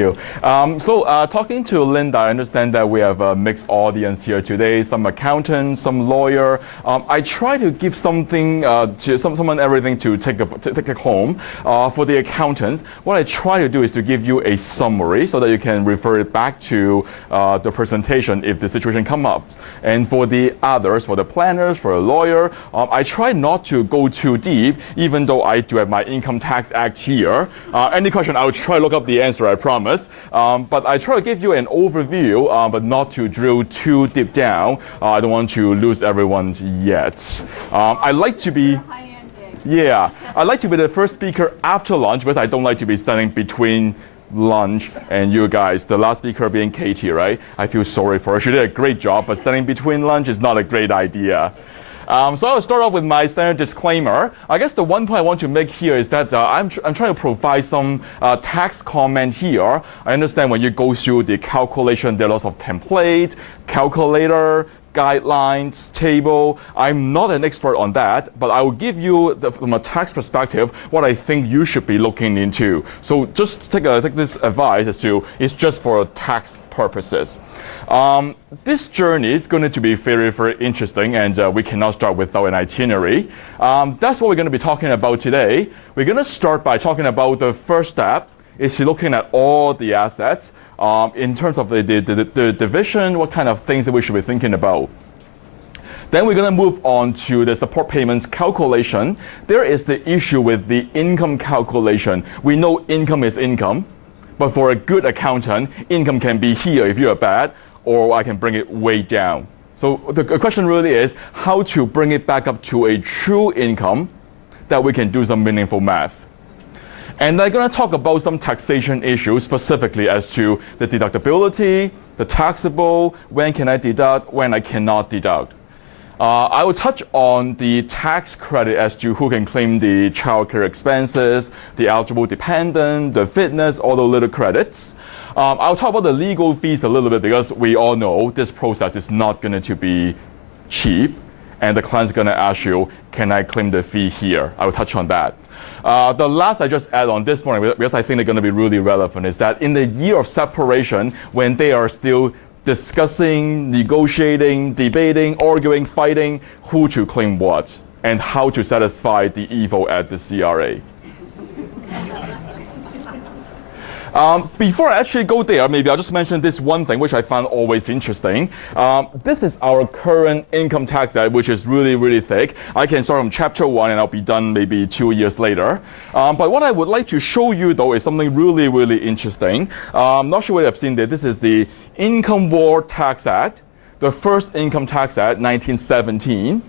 you. Talking to Linda, I understand that we have a mixed audience here today, some accountants, some lawyer. I try to give something to someone everything to take it home. For the accountants, what I try to do is to give you a summary so that you can refer it back to the presentation if the situation comes up. And for the others, for the planners, for a lawyer, I try not to go too deep, even though I do have my Income Tax Act here. Any question, I will try to look up the answer, I promise. But I try to give you an overview, but not to drill too deep down. I don't want to lose everyone yet. I like to be... Yeah, I like to be the first speaker after lunch, but I don't like to be standing between lunch and you guys. The last speaker being Katie, right? I feel sorry for her. She did a great job, but standing between lunch is not a great idea. So I'll start off with my standard disclaimer. I guess the one point I want to make here is that I'm trying to provide some tax comment here. I understand when you go through the calculation, there are lots of templates, calculator, guidelines, table. I'm not an expert on that, but I will give you, from a tax perspective, what I think you should be looking into. So just take this advice as to, it's just for tax purposes. This journey is going to be very, very interesting, and we cannot start without an itinerary. That's what we're going to be talking about today. We're going to start by talking about the first step, is looking at all the assets in terms of the division, what kind of things that we should be thinking about. Then we're going to move on to the support payments calculation. There is the issue with the income calculation. We know income is income, but for a good accountant, income can be here if you're bad, or I can bring it way down. So the question really is how to bring it back up to a true income that we can do some meaningful math. And I'm going to talk about some taxation issues specifically as to the deductibility, the taxable, when can I deduct, when I cannot deduct. I will touch on the tax credit as to who can claim the childcare expenses, the eligible dependent, the fitness, all those little credits. I'll talk about the legal fees a little bit because we all know this process is not going to be cheap, and the client's going to ask you, can I claim the fee here? I will touch on that. The last I just add on this morning, because I think they're going to be really relevant, is that in the year of separation, when they are still discussing, negotiating, debating, arguing, fighting, who to claim what, and how to satisfy the evil at the CRA. Before I actually go there, maybe I'll just mention this one thing which I found always interesting. This is our current income tax act, which is really, really thick. I can start from chapter 1 and I'll be done maybe 2 years later. But what I would like to show you though is something really, really interesting. I'm not sure whether you've seen that. This is the Income War Tax Act, the first Income Tax Act, 1917.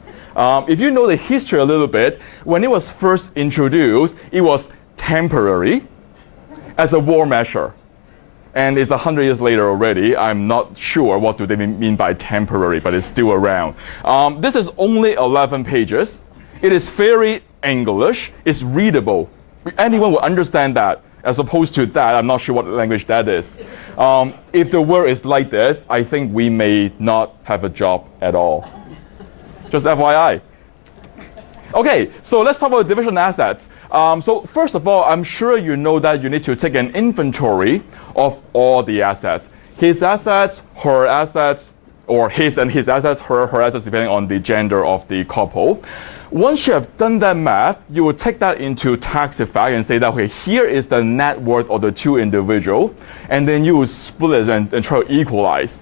If you know the history a little bit, when it was first introduced, it was temporary as a war measure. And it's 100 years later already. I'm not sure what do they mean by temporary, but it's still around. This is only 11 pages. It is very English. It's readable. Anyone will understand that. As opposed to that, I'm not sure what language that is. If the word is like this, I think we may not have a job at all. Just FYI. Okay, so let's talk about division assets. So first of all, I'm sure you know that you need to take an inventory of all the assets. His assets, her assets, or his and his assets, her assets, depending on the gender of the couple. Once you have done that math, you will take that into tax effect and say that, okay, here is the net worth of the two individuals, and then you will split it and try to equalize.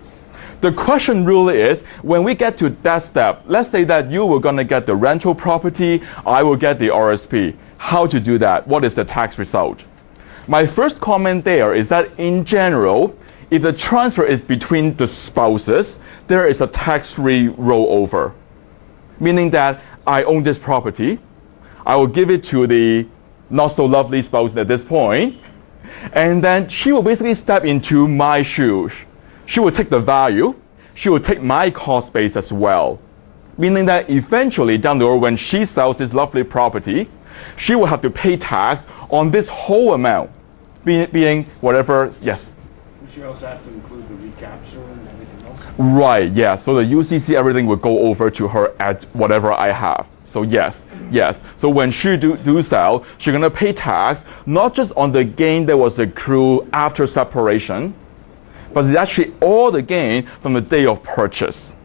The question really is, when we get to that step, let's say that you were going to get the rental property, I will get the RSP. How to do that? What is the tax result? My first comment there is that in general, if the transfer is between the spouses, there is a tax-free rollover. Meaning that I own this property, I will give it to the not-so-lovely spouse at this point, and then she will basically step into my shoes. She will take the value, she will take my cost base as well. Meaning that eventually down the road when she sells this lovely property, she will have to pay tax on this whole amount, being whatever, yes? Does she also have to include the recapture and everything else? Right, yeah. So the UCC, everything will go over to her at whatever I have. So yes, Yes. So when she do sell, she's going to pay tax not just on the gain that was accrued after separation, but it's actually all the gain from the day of purchase.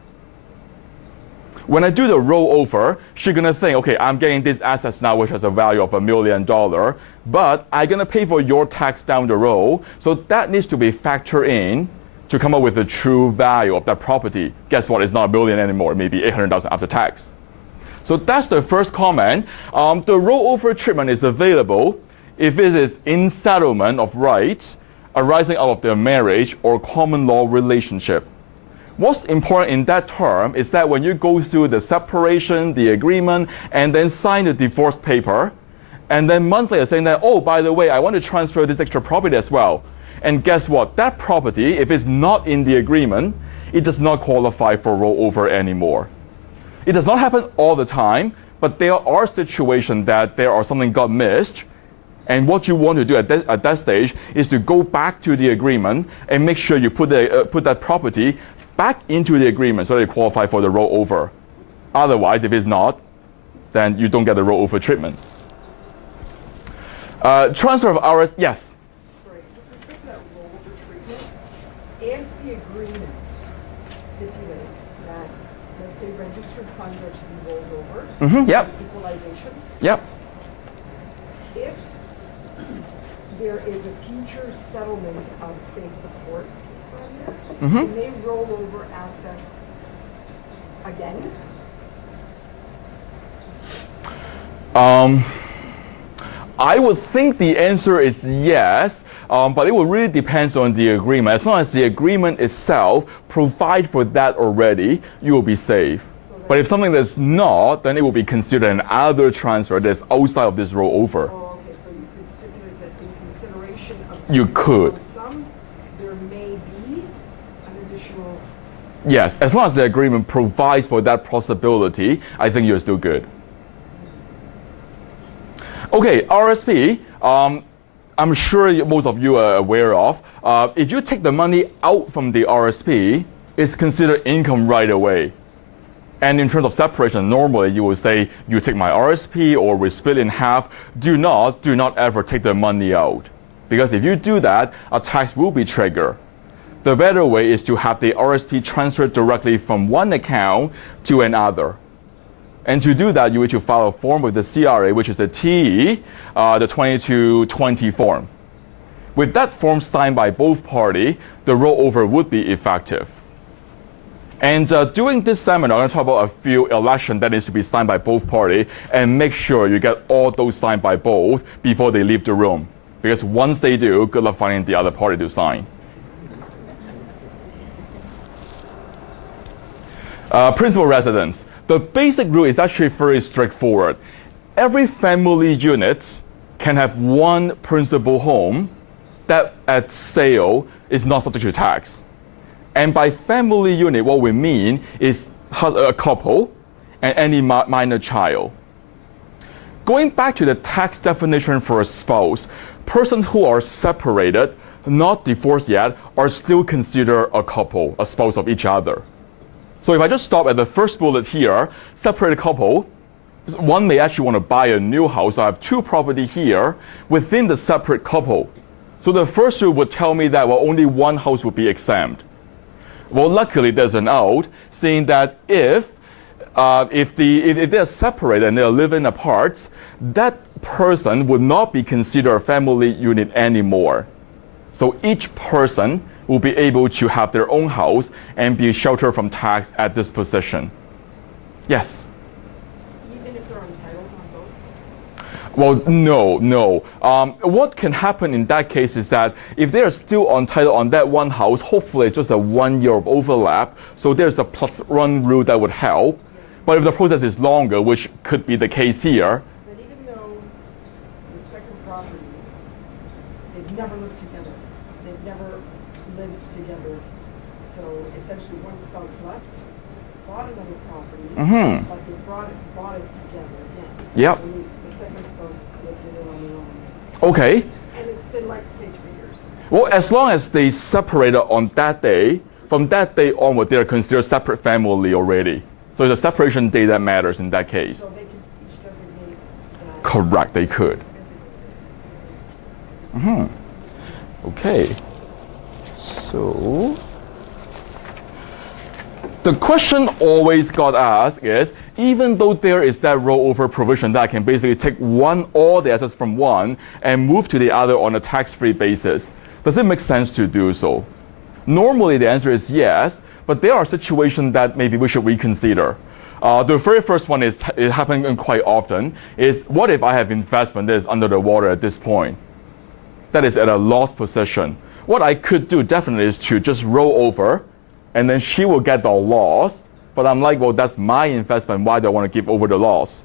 When I do the rollover, she's going to think, okay, I'm getting these assets now which has a value of $1 million, but I'm going to pay for your tax down the road, so that needs to be factored in to come up with the true value of that property. Guess what? It's not $1 million anymore, maybe $800,000 after tax. So that's the first comment. The rollover treatment is available if it is in settlement of rights arising out of their marriage or common law relationship. What's important in that term is that when you go through the separation, the agreement, and then sign the divorce paper, and then months later saying that, oh, by the way, I want to transfer this extra property as well. And guess what? That property, if it's not in the agreement, it does not qualify for rollover anymore. It does not happen all the time, but there are situations that something got missed. And what you want to do at that stage is to go back to the agreement and make sure you put that property back into the agreement so that you qualify for the rollover. Otherwise, if it's not, then you don't get the rollover treatment. Transfer of RS, yes? Sorry, with respect to that rollover treatment, if the agreement stipulates that, let's say, registered funds are to be rolled over, Yep. equalization, Yep. if there is a future settlement of, say, support, can they roll over assets again? I would think the answer is yes, but it will really depend on the agreement. As long as the agreement itself provides for that already, you will be safe. But if something that's not, then it will be considered an other transfer that's outside of this rollover. Oh, okay, so you could stipulate that in consideration of You could. sum, there may be an additional. Yes, as long as the agreement provides for that possibility, I think you're still good. Okay, RSP, I'm sure most of you are aware of. If you take the money out from the RSP, it's considered income right away. And in terms of separation, normally you will say, you take my RSP or we split in half. Do not ever take the money out. Because if you do that, a tax will be triggered. The better way is to have the RSP transferred directly from one account to another. And to do that, you need to file a form with the CRA, which is the TE, the 2220 form. With that form signed by both parties, the rollover would be effective. And during this seminar, I'm going to talk about a few elections that needs to be signed by both parties, and make sure you get all those signed by both before they leave the room. Because once they do, good luck finding the other party to sign. Principal residence. The basic rule is actually very straightforward. Every family unit can have one principal home that at sale is not subject to tax. And by family unit, what we mean is a couple and any minor child. Going back to the tax definition for a spouse, persons who are separated, not divorced yet, are still considered a couple, a spouse of each other. So if I just stop at the first bullet here, separated couple, one may actually want to buy a new house. So I have two property here within the separate couple. So the first rule would tell me that, well, only one house would be exempt. Well, luckily there's an out saying that if they're separated and they're living apart, that person would not be considered a family unit anymore. So each person will be able to have their own house and be sheltered from tax at this position. Yes? Even if they're entitled on both? Well, no. What can happen in that case is that if they are still entitled on that one house, hopefully it's just a 1 year of overlap, so there's a +1 rule that would help. But if the process is longer, which could be the case here, But even though the second property, they've never lived together, they've never lived together, so essentially one spouse left, bought another property, but they bought it together again. Yep. And the second spouse lived in it on their own. okay. And it's been like, say, 3 years. Well, as long as they separated on that day, from that day onward, they're considered separate family already. So it's the separation day that matters in that case. So they can each designate Correct, they could. Okay. So the question always got asked is, even though there is that rollover provision that I can basically take all the assets from one and move to the other on a tax-free basis, does it make sense to do so? Normally the answer is yes, but there are situations that maybe we should reconsider. The very first one is happening quite often is, what if I have investment that is under the water at this point? That is at a loss position. What I could do definitely is to just roll over, and then she will get the loss, but I'm like, well, that's my investment, why do I want to give over the loss?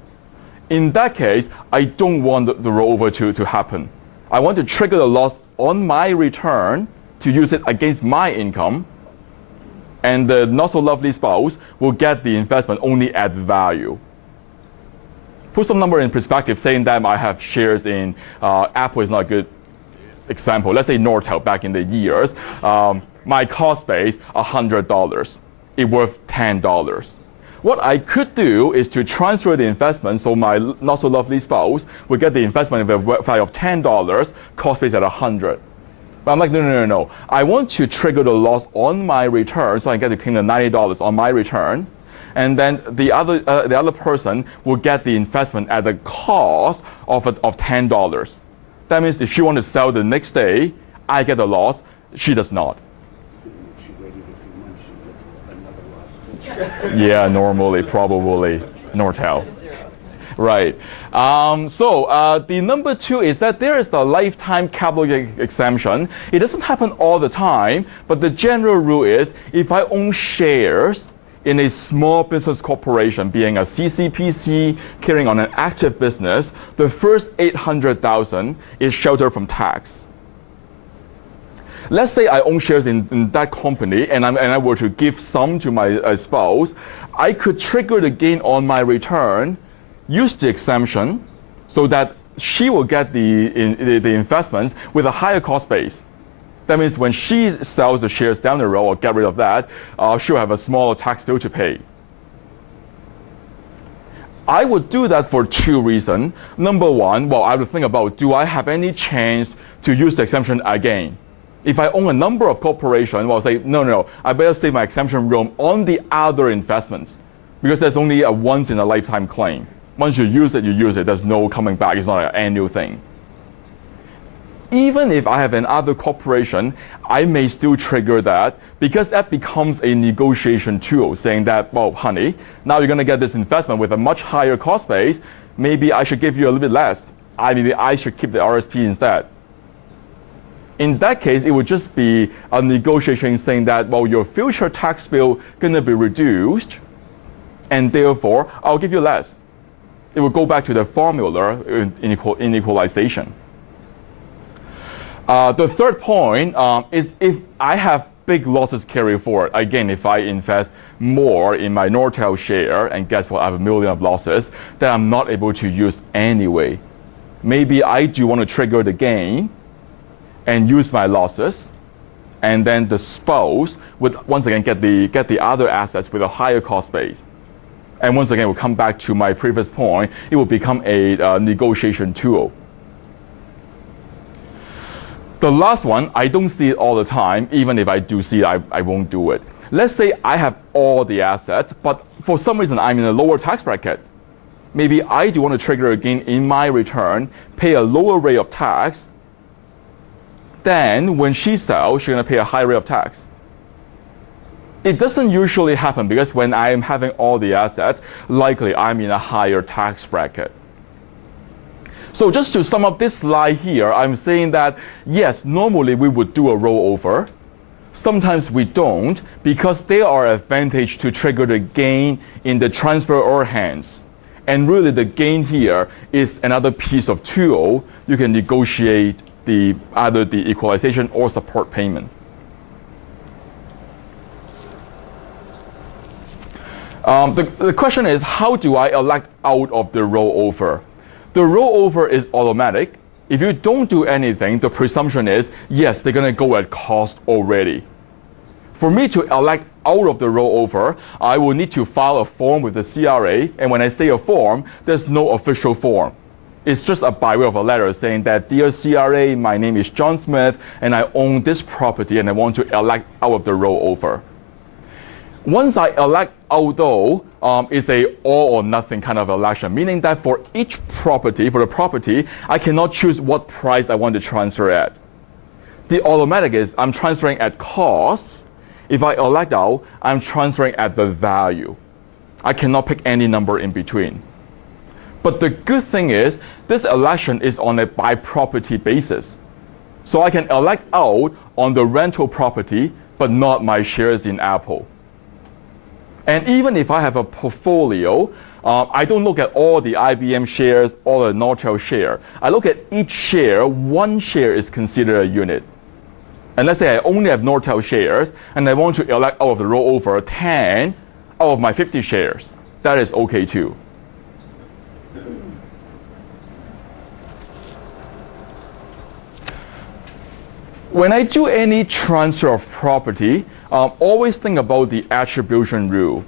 In that case, I don't want the rollover to happen. I want to trigger the loss on my return to use it against my income, and the not-so-lovely spouse will get the investment only at value. Put some number in perspective, saying that I have shares in Apple is not a good example. Let's say Nortel back in the years. My cost base, $100. It worth $10. What I could do is to transfer the investment, so my not-so-lovely spouse will get the investment with a value of $10, cost base at $100. But I'm like, no. I want to trigger the loss on my return, so I get to claim the $90 on my return, and then the other person will get the investment at the cost of $10. That means if she wants to sell the next day, I get the loss. She does not. If she waited a few months, she'd get another loss. Yeah, normally, probably Nortel. Right. So the number two is that there is the lifetime capital exemption. It doesn't happen all the time, but the general rule is, if I own shares in a small business corporation, being a CCPC, carrying on an active business, the first $800,000 is sheltered from tax. Let's say I own shares in that company, and I were to give some to my spouse, I could trigger the gain on my return, use the exemption, so that she will get the investments with a higher cost base. That means when she sells the shares down the road or get rid of that, she'll have a smaller tax bill to pay. I would do that for two reasons. Number one, well, I would think about, do I have any chance to use the exemption again? If I own a number of corporations, well, I'll say, no, I better save my exemption room on the other investments, because there's only a once in a lifetime claim. Once you use it, you use it. There's no coming back. It's not an annual thing. Even if I have another corporation, I may still trigger that, because that becomes a negotiation tool, saying that, well, honey, now you're going to get this investment with a much higher cost base. Maybe I should give you a little bit less. Maybe I should keep the RSP instead. In that case, it would just be a negotiation saying that, well, your future tax bill going to be reduced, and therefore, I'll give you less. It will go back to the formula in equalization. The third point is, if I have big losses carried forward, again, if I invest more in my Nortel share, and guess what, I have $1 million of losses that I'm not able to use anyway. Maybe I do want to trigger the gain and use my losses, and then the spouse would once again get the other assets with a higher cost base. And once again, we'll come back to my previous point, it will become a negotiation tool. The last one, I don't see it all the time. Even if I do see it, I won't do it. Let's say I have all the assets, but for some reason I'm in a lower tax bracket. Maybe I do want to trigger a gain in my return, pay a lower rate of tax. Then when she sells, she's going to pay a high rate of tax. It doesn't usually happen, because when I am having all the assets, likely I'm in a higher tax bracket. So just to sum up this slide here, I'm saying that yes, normally we would do a rollover. Sometimes we don't, because there are advantages to trigger the gain in the transferor hands. And really the gain here is another piece of tool. You can negotiate either the equalization or support payment. The question is, how do I elect out of the rollover? The rollover is automatic. If you don't do anything, the presumption is, yes, they're going to go at cost already. For me to elect out of the rollover, I will need to file a form with the CRA, and when I say a form, there's no official form. It's just a by way of a letter saying that, dear CRA, my name is John Smith, and I own this property, and I want to elect out of the rollover. Once I elect out, though, it's a all or nothing kind of election, meaning that for each property, I cannot choose what price I want to transfer at. The automatic is I'm transferring at cost. If I elect out, I'm transferring at the value. I cannot pick any number in between. But the good thing is, this election is on a by property basis. So I can elect out on the rental property, but not my shares in Apple. And even if I have a portfolio, I don't look at all the IBM shares or the Nortel share. I look at each share. One share is considered a unit. And let's say I only have Nortel shares, and I want to elect out of the rollover 10 out of my 50 shares. That is okay too. When I do any transfer of property, always think about the attribution rule.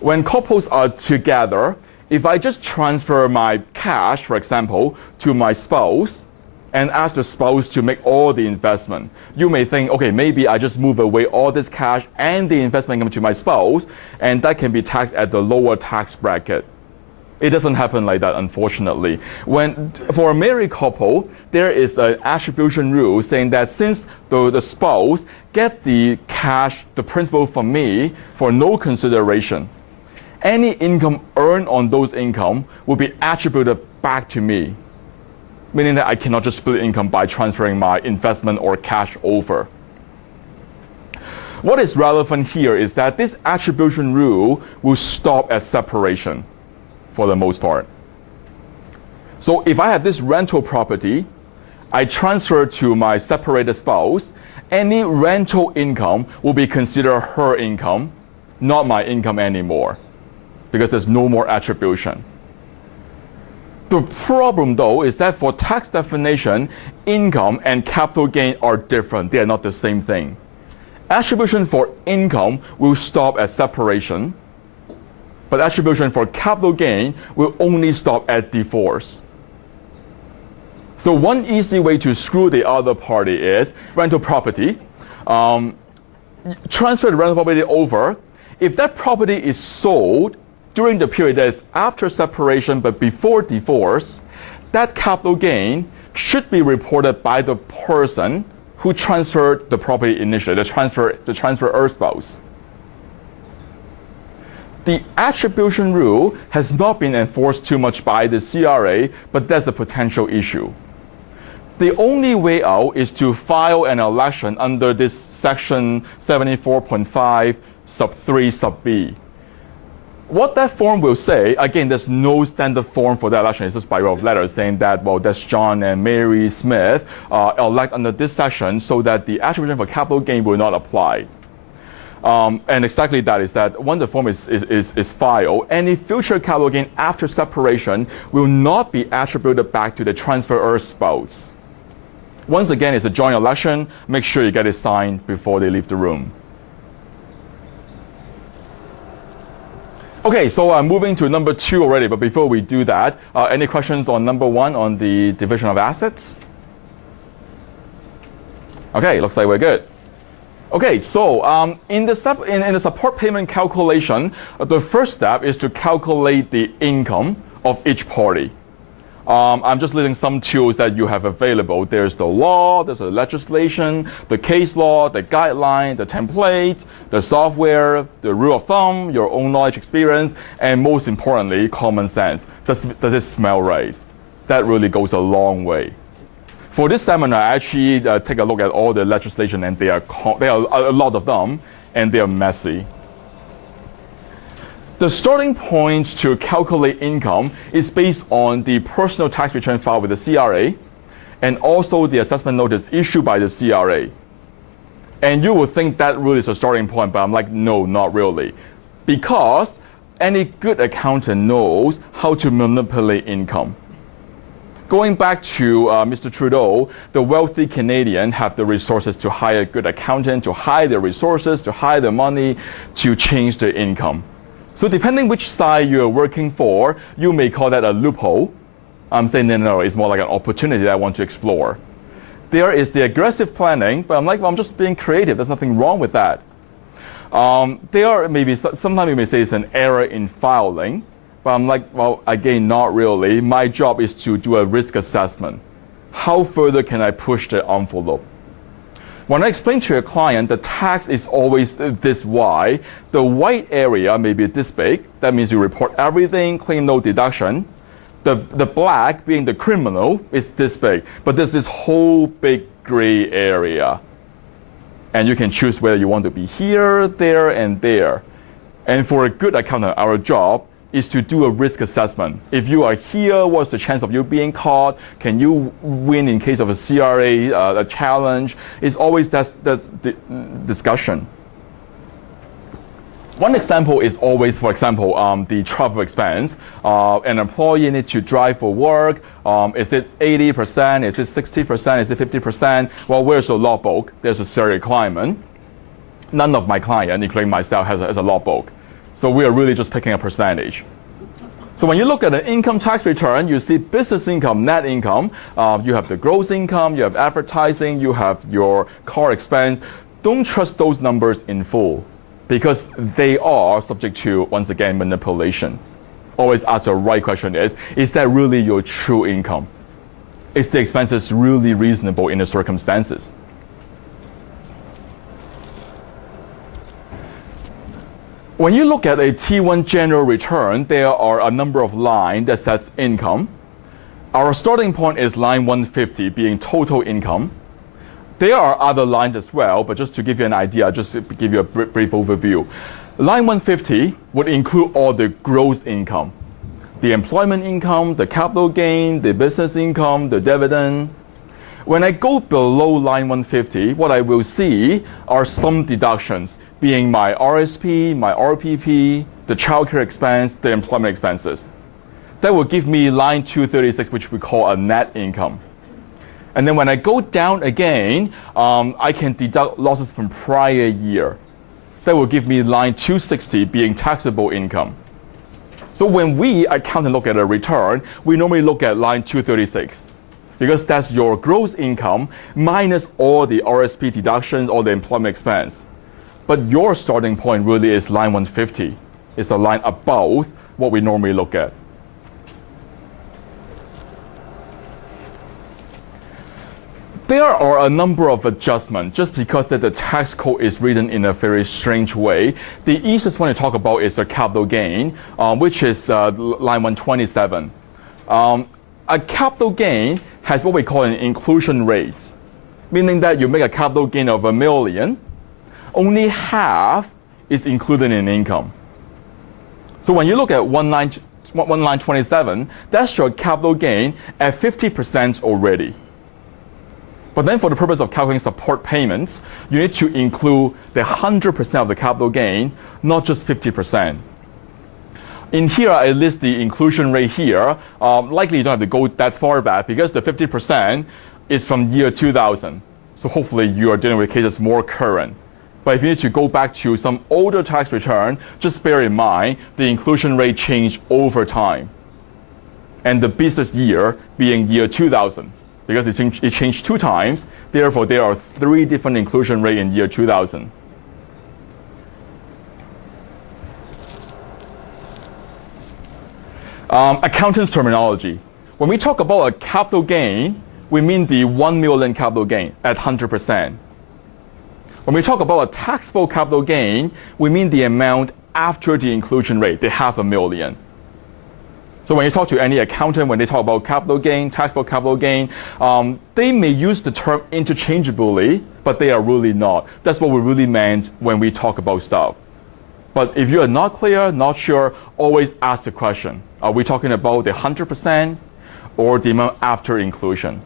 When couples are together, if I just transfer my cash, for example, to my spouse and ask the spouse to make all the investment, you may think, okay, maybe I just move away all this cash and the investment income to my spouse, and that can be taxed at the lower tax bracket. It doesn't happen like that, unfortunately. For a married couple, there is an attribution rule saying that since the spouse get the cash, the principal from me for no consideration, any income earned on those income will be attributed back to me, meaning that I cannot just split income by transferring my investment or cash over. What is relevant here is that this attribution rule will stop at separation, for the most part. So if I have this rental property, I transfer to my separated spouse, any rental income will be considered her income, not my income anymore, because there's no more attribution. The problem, though, is that for tax definition, income and capital gain are different. They are not the same thing. Attribution for income will stop at separation, but attribution for capital gain will only stop at divorce. So one easy way to screw the other party is rental property. Transfer the rental property over. If that property is sold during the period that is after separation but before divorce, that capital gain should be reported by the person who transferred the property initially, the transferor spouse. The attribution rule has not been enforced too much by the CRA, but that's a potential issue. The only way out is to file an election under this section 74.5 sub 3 sub B. What that form will say, again, there's no standard form for that election. It's just by way of letter saying that, well, that's John and Mary Smith elect under this section so that the attribution for capital gain will not apply. And exactly that is that when the form is filed, any future capital gain after separation will not be attributed back to the transferor spouse. Once again, it's a joint election. Make sure you get it signed before they leave the room. Okay, so I'm moving to number 2 already, but before we do that, any questions on number 1 on the division of assets? Okay, looks like we're good. Okay, so in the support payment calculation, the first step is to calculate the income of each party. I'm just listing some tools that you have available. There's the law, there's the legislation, the case law, the guideline, the template, the software, the rule of thumb, your own knowledge, experience, and most importantly, common sense. Does it smell right? That really goes a long way. For this seminar, I actually take a look at all the legislation, and there are a lot of them, and they are messy. The starting point to calculate income is based on the personal tax return filed with the CRA and also the assessment notice issued by the CRA. And you would think that really is a starting point, but I'm like, no, not really. Because any good accountant knows how to manipulate income. Going back to Mr. Trudeau, the wealthy Canadian have the resources to hire a good accountant, to hire their resources, to hire the money, to change their income. So depending which side you're working for, you may call that a loophole, I'm saying no, it's more like an opportunity that I want to explore. There is the aggressive planning, but I'm like, well, I'm just being creative. There's nothing wrong with that. There are maybe, sometimes you may say it's an error in filing, but I'm like, well, again, not really. My job is to do a risk assessment. How further can I push the envelope? When I explain to a client the tax is always this wide, the white area may be this big. That means you report everything, claim no deduction. The black, being the criminal, is this big. But there's this whole big gray area. And you can choose whether you want to be here, there, and there. And for a good accountant, our job is to do a risk assessment. If you are here, what's the chance of you being caught? Can you win in case of a CRA, a challenge? It's always that's the discussion. One example is always, for example, the travel expense. An employee needs to drive for work. Is it 80%? Is it 60%? Is it 50%? Well, where's the logbook? There's a CRA requirement. None of my clients, including myself, has a logbook. So we are really just picking a percentage. So when you look at an income tax return, you see business income, net income. You have the gross income, you have advertising, you have your car expense. Don't trust those numbers in full because they are subject to, once again, manipulation. Always ask the right question is that really your true income? Is the expenses really reasonable in the circumstances? When you look at a T1 general return, there are a number of lines that sets income. Our starting point is line 150 being total income. There are other lines as well, but just to give you an idea, just to give you a brief overview. Line 150 would include all the gross income. The employment income, the capital gain, the business income, the dividend. When I go below line 150, what I will see are some deductions, being my RSP, my RPP, the childcare expense, the employment expenses. That will give me line 236, which we call a net income. And then when I go down again, I can deduct losses from prior year. That will give me line 260 being taxable income. So when we accountants look at a return, we normally look at line 236 because that's your gross income minus all the RSP deductions or the employment expense. But your starting point really is line 150. It's a line above what we normally look at. There are a number of adjustments just because that the tax code is written in a very strange way. The easiest one to talk about is the capital gain, which is line 127. A capital gain has what we call an inclusion rate, meaning that you make a capital gain of $1 million, only half is included in income. So when you look at one line 27, that's your capital gain at 50% already. But then for the purpose of calculating support payments, you need to include the 100% of the capital gain, not just 50%. In here, I list the inclusion rate here. Likely you don't have to go that far back because the 50% is from year 2000. So hopefully you are dealing with cases more current. But if you need to go back to some older tax return, just bear in mind the inclusion rate changed over time. And the business year being year 2000. Because it changed 2 times, therefore there are 3 different inclusion rates in year 2000. Accountants terminology. When we talk about a capital gain, we mean the 1 million capital gain at 100%. When we talk about a taxable capital gain, we mean the amount after the inclusion rate, the $500,000. So when you talk to any accountant, when they talk about capital gain, taxable capital gain, they may use the term interchangeably, but they are really not. That's what we really meant when we talk about stuff. But if you are not clear, not sure, always ask the question. Are we talking about the 100% or the amount after inclusion?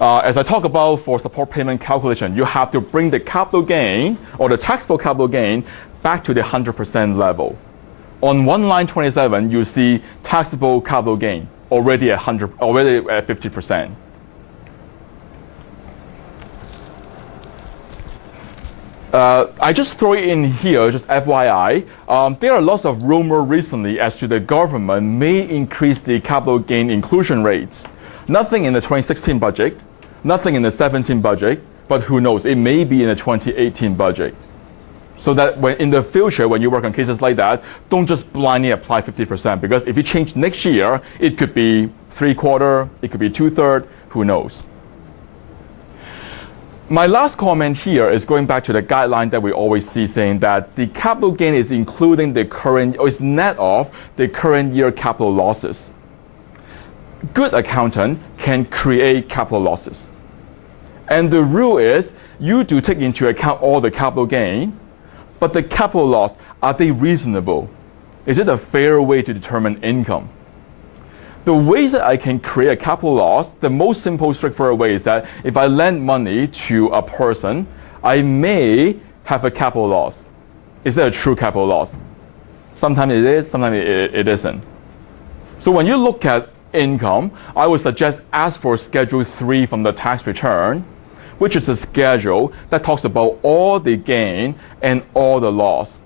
As I talk about for support payment calculation, you have to bring the capital gain or the taxable capital gain back to the 100% level. On one line 27, you see taxable capital gain already at 50%. I just throw it in here, just FYI. There are lots of rumor recently as to the government may increase the capital gain inclusion rates. Nothing in the 2016 budget, nothing in the 17 budget, but who knows, it may be in the 2018 budget. So that when in the future, when you work on cases like that, don't just blindly apply 50%, because if you change next year, it could be 3/4, it could be 2/3, who knows. My last comment here is going back to the guideline that we always see, saying that the capital gain is including the current, or is net of the current year capital losses. Good accountant can create capital losses. And the rule is you do take into account all the capital gain, but the capital loss, are they reasonable? Is it a fair way to determine income? The ways that I can create a capital loss, the most simple, straightforward way is that if I lend money to a person, I may have a capital loss. Is that a true capital loss? Sometimes it is, sometimes it isn't. So when you look at income, I would suggest ask for Schedule 3 from the tax return, which is a schedule that talks about all the gain and all the loss.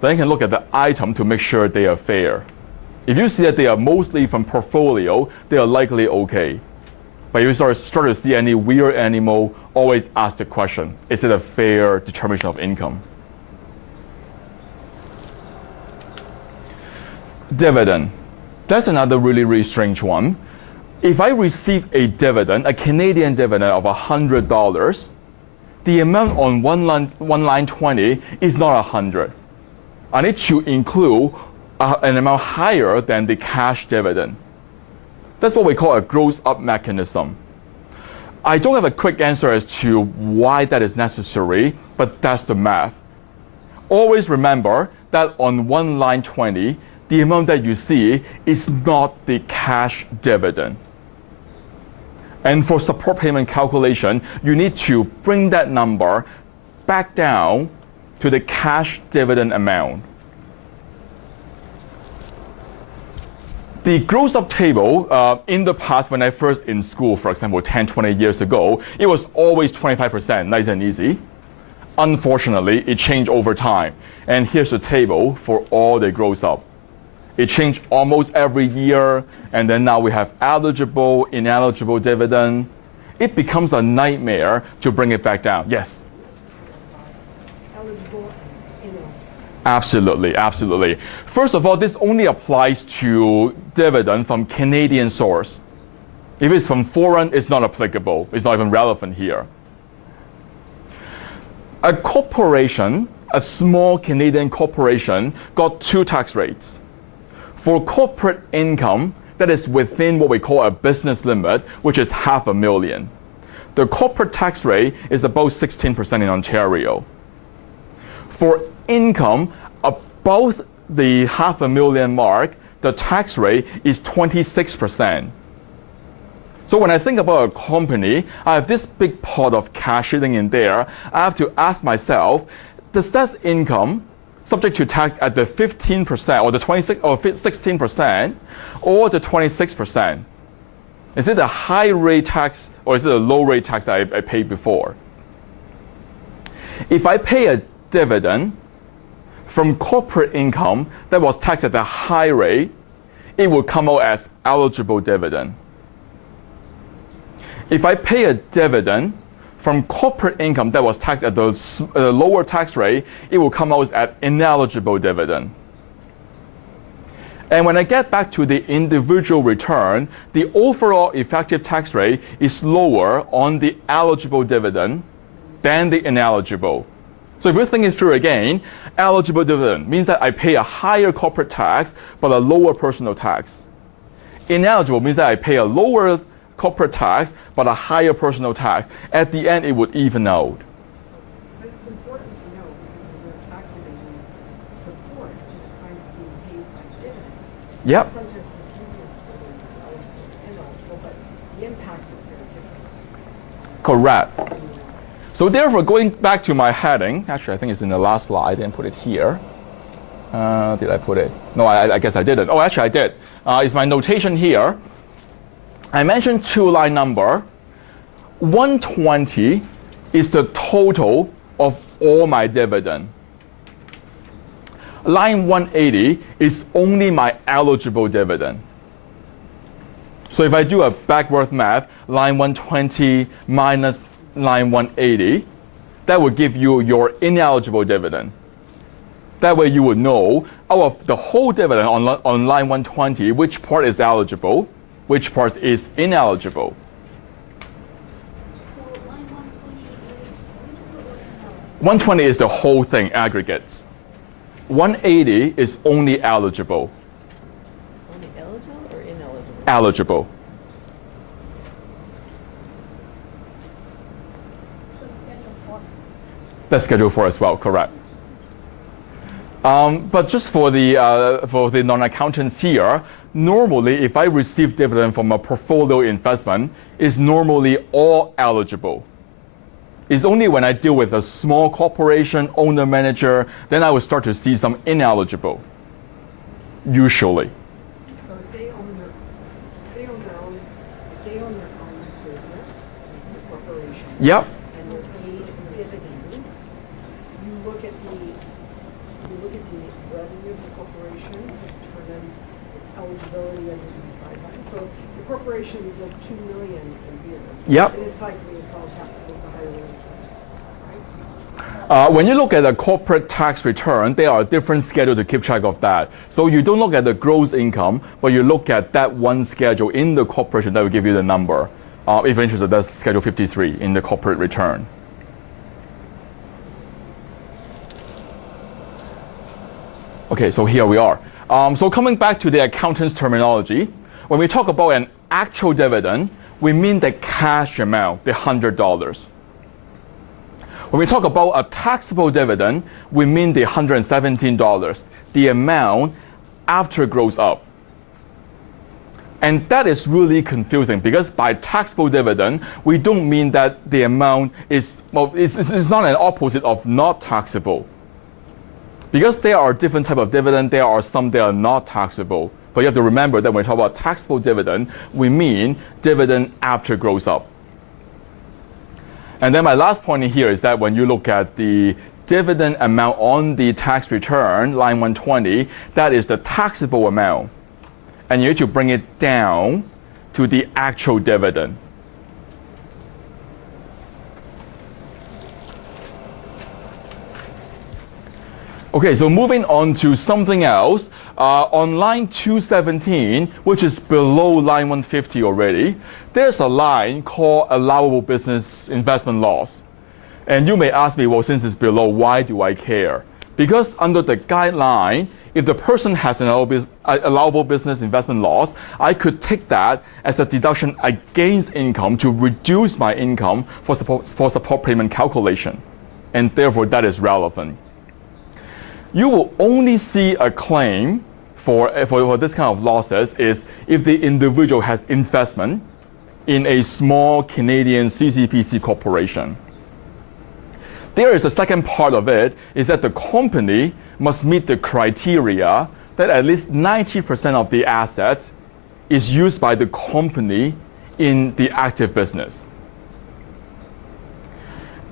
Then you can look at the item to make sure they are fair. If you see that they are mostly from portfolio, they are likely okay. But if you start to see any weird animal, always ask the question, is it a fair determination of income? Dividend. That's another really strange one. If I receive a dividend, a Canadian dividend of $100, the amount on one line 20 is not 100. I need to include an amount higher than the cash dividend. That's what we call a gross up mechanism. I don't have a quick answer as to why that is necessary, but that's the math. Always remember that on one line 20, the amount that you see is not the cash dividend. And for support payment calculation, you need to bring that number back down to the cash dividend amount. The gross up table, in the past when I first in school, for example, 10, 20 years ago, it was always 25%, nice and easy. Unfortunately, it changed over time. And here's the table for all the gross up. It changed almost every year, and then now we have eligible, ineligible dividend. It becomes a nightmare to bring it back down. Yes? Eligible, Absolutely, absolutely. First of all, this only applies to dividend from Canadian source. If it's from foreign, it's not applicable. It's not even relevant here. A corporation, a small Canadian corporation, got two tax rates. For corporate income, that is within what we call a business limit, which is $500,000. The corporate tax rate is about 16% in Ontario. For income above the $500,000 mark, the tax rate is 26%. So when I think about a company, I have this big pot of cash sitting in there. I have to ask myself, does that income subject to tax at the 15% or the 26 or 16% or the 26%? Is it a high rate tax or is it a low rate tax that I paid before? If I pay a dividend from corporate income that was taxed at a high rate, it will come out as eligible dividend. If I pay a dividend from corporate income that was taxed at the lower tax rate, it will come out as ineligible dividend. And when I get back to the individual return, the overall effective tax rate is lower on the eligible dividend than the ineligible. So if you think it through again, eligible dividend means that I pay a higher corporate tax but a lower personal tax. Ineligible means that I pay a lower corporate tax but a higher personal tax. At the end, it would even out. But it's important to know because we're calculating support and the kind of being paid by dividends. Yep. Sometimes confusing whether it's eligible or ineligible, but the impact is very different. Correct. So therefore, going back to my heading, actually I think it's in the last slide, I didn't put it here. Did I put it? No, I guess I didn't. Oh, actually I did. It's my notation here. I mentioned two-line number. 120 is the total of all my dividend. Line 180 is only my eligible dividend. So if I do a backward math, line 120 minus line 180, that will give you your ineligible dividend. That way you would know out of the whole dividend on line 120, which part is eligible, which part is ineligible. So line 120 is the whole thing, aggregates. 180 is only eligible. Only eligible or ineligible? Eligible. That's Schedule 4 as well, correct. But just for the non-accountants here, normally if I receive dividend from a portfolio investment, it's normally all eligible. It's only when I deal with a small corporation, owner-manager, then I will start to see some ineligible, usually. So if they own their own business, the corporation. Yep. And they're paid dividends, you look at the revenue of the corporation to determine its eligibility under these guidelines. So the corporation does $2 million a year. Yep. And it's likely it's all taxable to higher rates, right? When you look at a corporate tax return, there are different schedules to keep track of that. So you don't look at the gross income, but you look at that one schedule in the corporation that will give you the number. If you're interested, that's Schedule 53 in the corporate return. Okay, so here we are. So coming back to the accountant's terminology, when we talk about an actual dividend, we mean the cash amount, the $100. When we talk about a taxable dividend, we mean the $117, the amount after it grows up. And that is really confusing because by taxable dividend, we don't mean that the amount is, well, it's not an opposite of not taxable. Because there are different types of dividend, there are some that are not taxable. But you have to remember that when we talk about taxable dividend, we mean dividend after it grows up. And then my last point here is that when you look at the dividend amount on the tax return, line 120, that is the taxable amount. And you need to bring it down to the actual dividend. Okay, so moving on to something else. On line 217, which is below line 150 already, there's a line called allowable business investment loss. And you may ask me, well, since it's below, why do I care? Because under the guideline, if the person has an allowable business investment loss, I could take that as a deduction against income to reduce my income for support payment calculation. And therefore, that is relevant. You will only see a claim for this kind of losses is if the individual has investment in a small Canadian CCPC corporation. There is a second part of it, is that the company must meet the criteria that at least 90% of the assets is used by the company in the active business.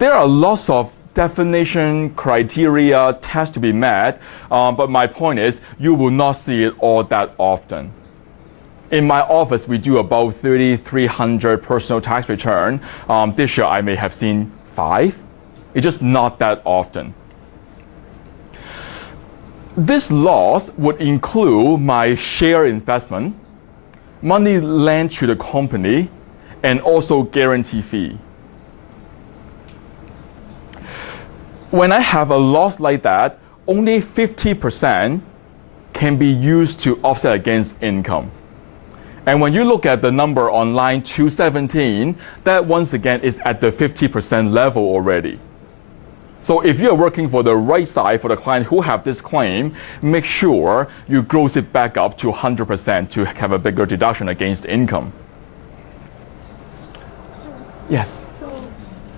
There are lots of definition, criteria, tests to be met, but my point is you will not see it all that often. In my office, we do about 3,300 personal tax return. This year, I may have seen 5. It's just not that often. This loss would include my share investment, money lent to the company, and also guarantee fee. When I have a loss like that, only 50% can be used to offset against income. And when you look at the number on line 217, that once again is at the 50% level already. So if you're working for the right side for the client who have this claim, make sure you gross it back up to 100% to have a bigger deduction against income. Yes? So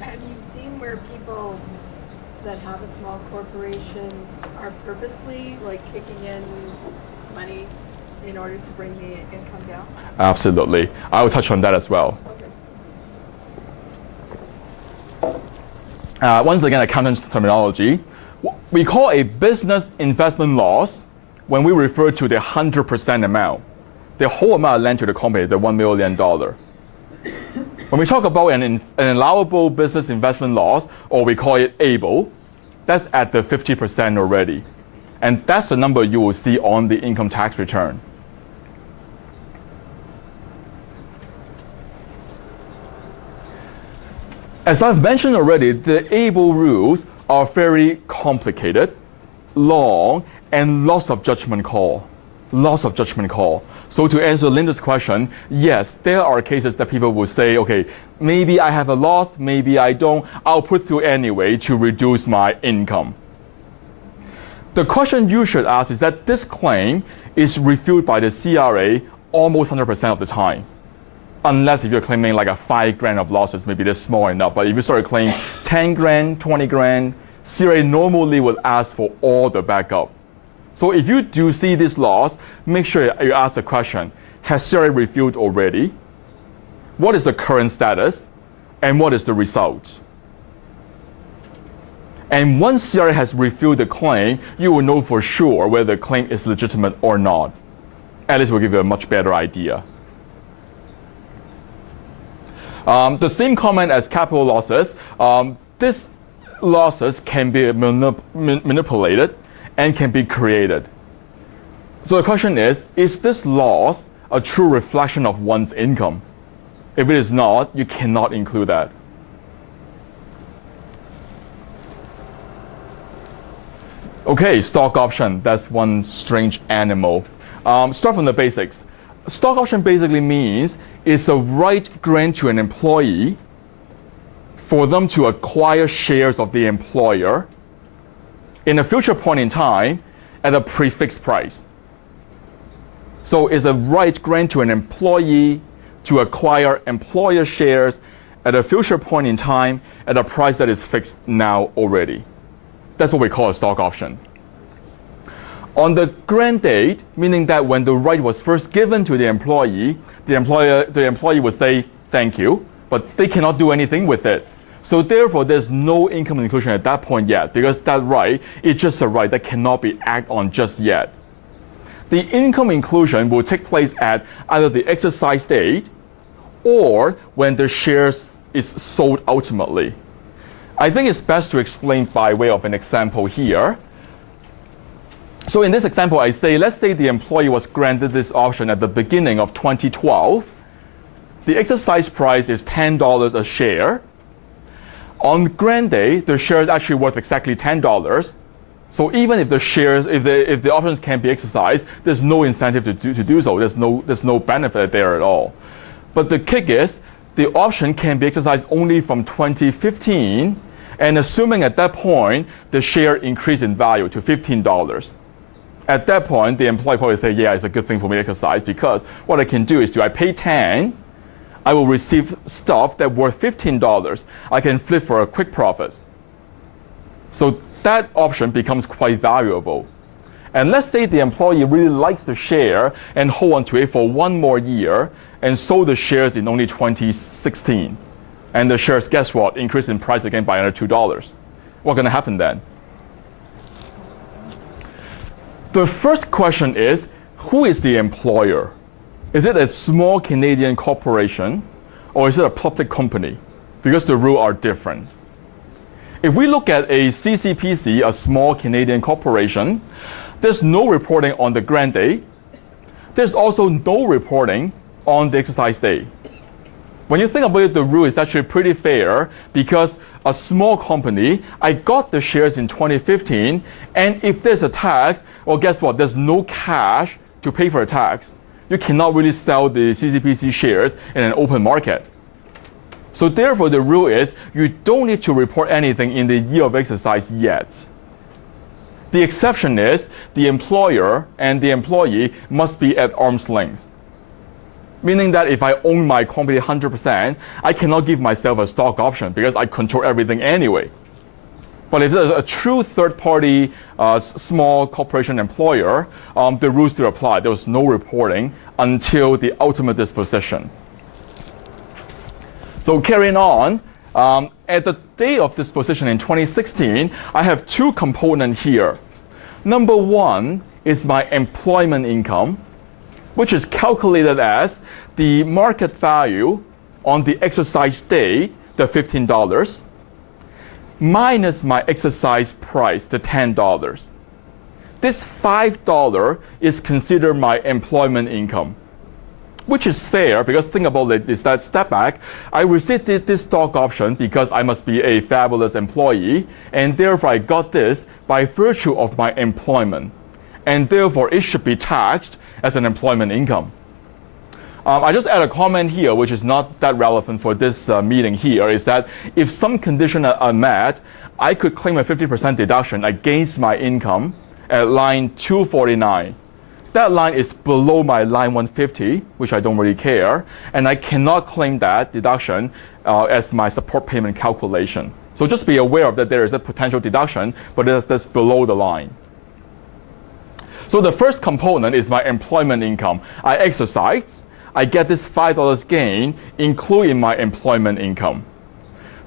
have you seen where people that have a small corporation are purposely like kicking in money in order to bring the income down? once again, accountant's terminology, we call a business investment loss when we refer to the 100% amount, the whole amount lent to the company, the $1 million. When we talk about an allowable business investment loss, or we call it ABLE, that's at the 50% already. And that's the number you will see on the income tax return. As I've mentioned already, the ABLE rules are very complicated, long, and lots of judgment call. Lots of judgment call. So to answer Linda's question, yes, there are cases that people will say, okay, maybe I have a loss, maybe I don't, I'll put through anyway to reduce my income. The question you should ask is that this claim is reviewed by the CRA almost 100% of the time. Unless if you're claiming like a 5 grand of losses, maybe they're small enough. But if you start claiming 10 grand, 20 grand, CRA normally will ask for all the backup. So if you do see this loss, make sure you ask the question, has CRA reviewed already? What is the current status? And what is the result? And once CRA has reviewed the claim, you will know for sure whether the claim is legitimate or not. At least will give you a much better idea. The same comment as capital losses, these losses can be manipulated and can be created. So the question is this loss a true reflection of one's income? If it is not, you cannot include that. Okay, stock option, that's one strange animal. Start from the basics. Stock option basically means it's a right grant to an employee for them to acquire shares of the employer in a future point in time at a prefixed price. So it's a right grant to an employee to acquire employer shares at a future point in time at a price that is fixed now already. That's what we call a stock option. On the grant date, meaning that when the right was first given to the employee, the employee would say thank you, but they cannot do anything with it. So therefore, there's no income inclusion at that point yet, because that right is just a right that cannot be acted on just yet. The income inclusion will take place at either the exercise date or when the shares is sold ultimately. I think it's best to explain by way of an example here. So in this example, let's say the employee was granted this option at the beginning of 2012. The exercise price is $10 a share. On grant day, the share is actually worth exactly $10. So even if the shares, if the options can be exercised, there's no incentive to do so. There's no benefit there at all. But the kick is, the option can be exercised only from 2015, and assuming at that point the share increased in value to $15. At that point, the employee probably say, yeah, it's a good thing for me to exercise, because what I can do is, I pay 10, I will receive stuff that's worth $15. I can flip for a quick profit. So that option becomes quite valuable. And let's say the employee really likes the share and hold on to it for one more year and sold the shares in only 2016. And the shares, guess what, increase in price again by another $2. What's going to happen then? The first question is, who is the employer? Is it a small Canadian corporation or is it a public company? Because the rules are different. If we look at a CCPC, a small Canadian corporation, there's no reporting on the grant day. There's also no reporting on the exercise day. When you think about it, the rule is actually pretty fair, because a small company, I got the shares in 2015, and if there's a tax, well, guess what? There's no cash to pay for a tax. You cannot really sell the CCPC shares in an open market. So therefore, the rule is you don't need to report anything in the year of exercise yet. The exception is the employer and the employee must be at arm's length. Meaning that if I own my company 100%, I cannot give myself a stock option because I control everything anyway. But if there's a true third-party small corporation employer, the rules still apply. There was no reporting until the ultimate disposition. So carrying on, At the date of disposition in 2016, I have two components here. Number one is my employment income, which is calculated as the market value on the exercise day, the $15, minus my exercise price, the $10. This $5 is considered my employment income, which is fair because think about it, is that step back, I received this stock option because I must be a fabulous employee, and therefore I got this by virtue of my employment, and therefore it should be taxed as an employment income. I just add a comment here, which is not that relevant for this meeting here, is that if some conditions are met, I could claim a 50% deduction against my income at line 249. That line is below my line 150, which I don't really care, and I cannot claim that deduction as my support payment calculation. So just be aware of that there is a potential deduction, but that's below the line. So the first component is my employment income. I exercise, I get this $5 gain, including my employment income.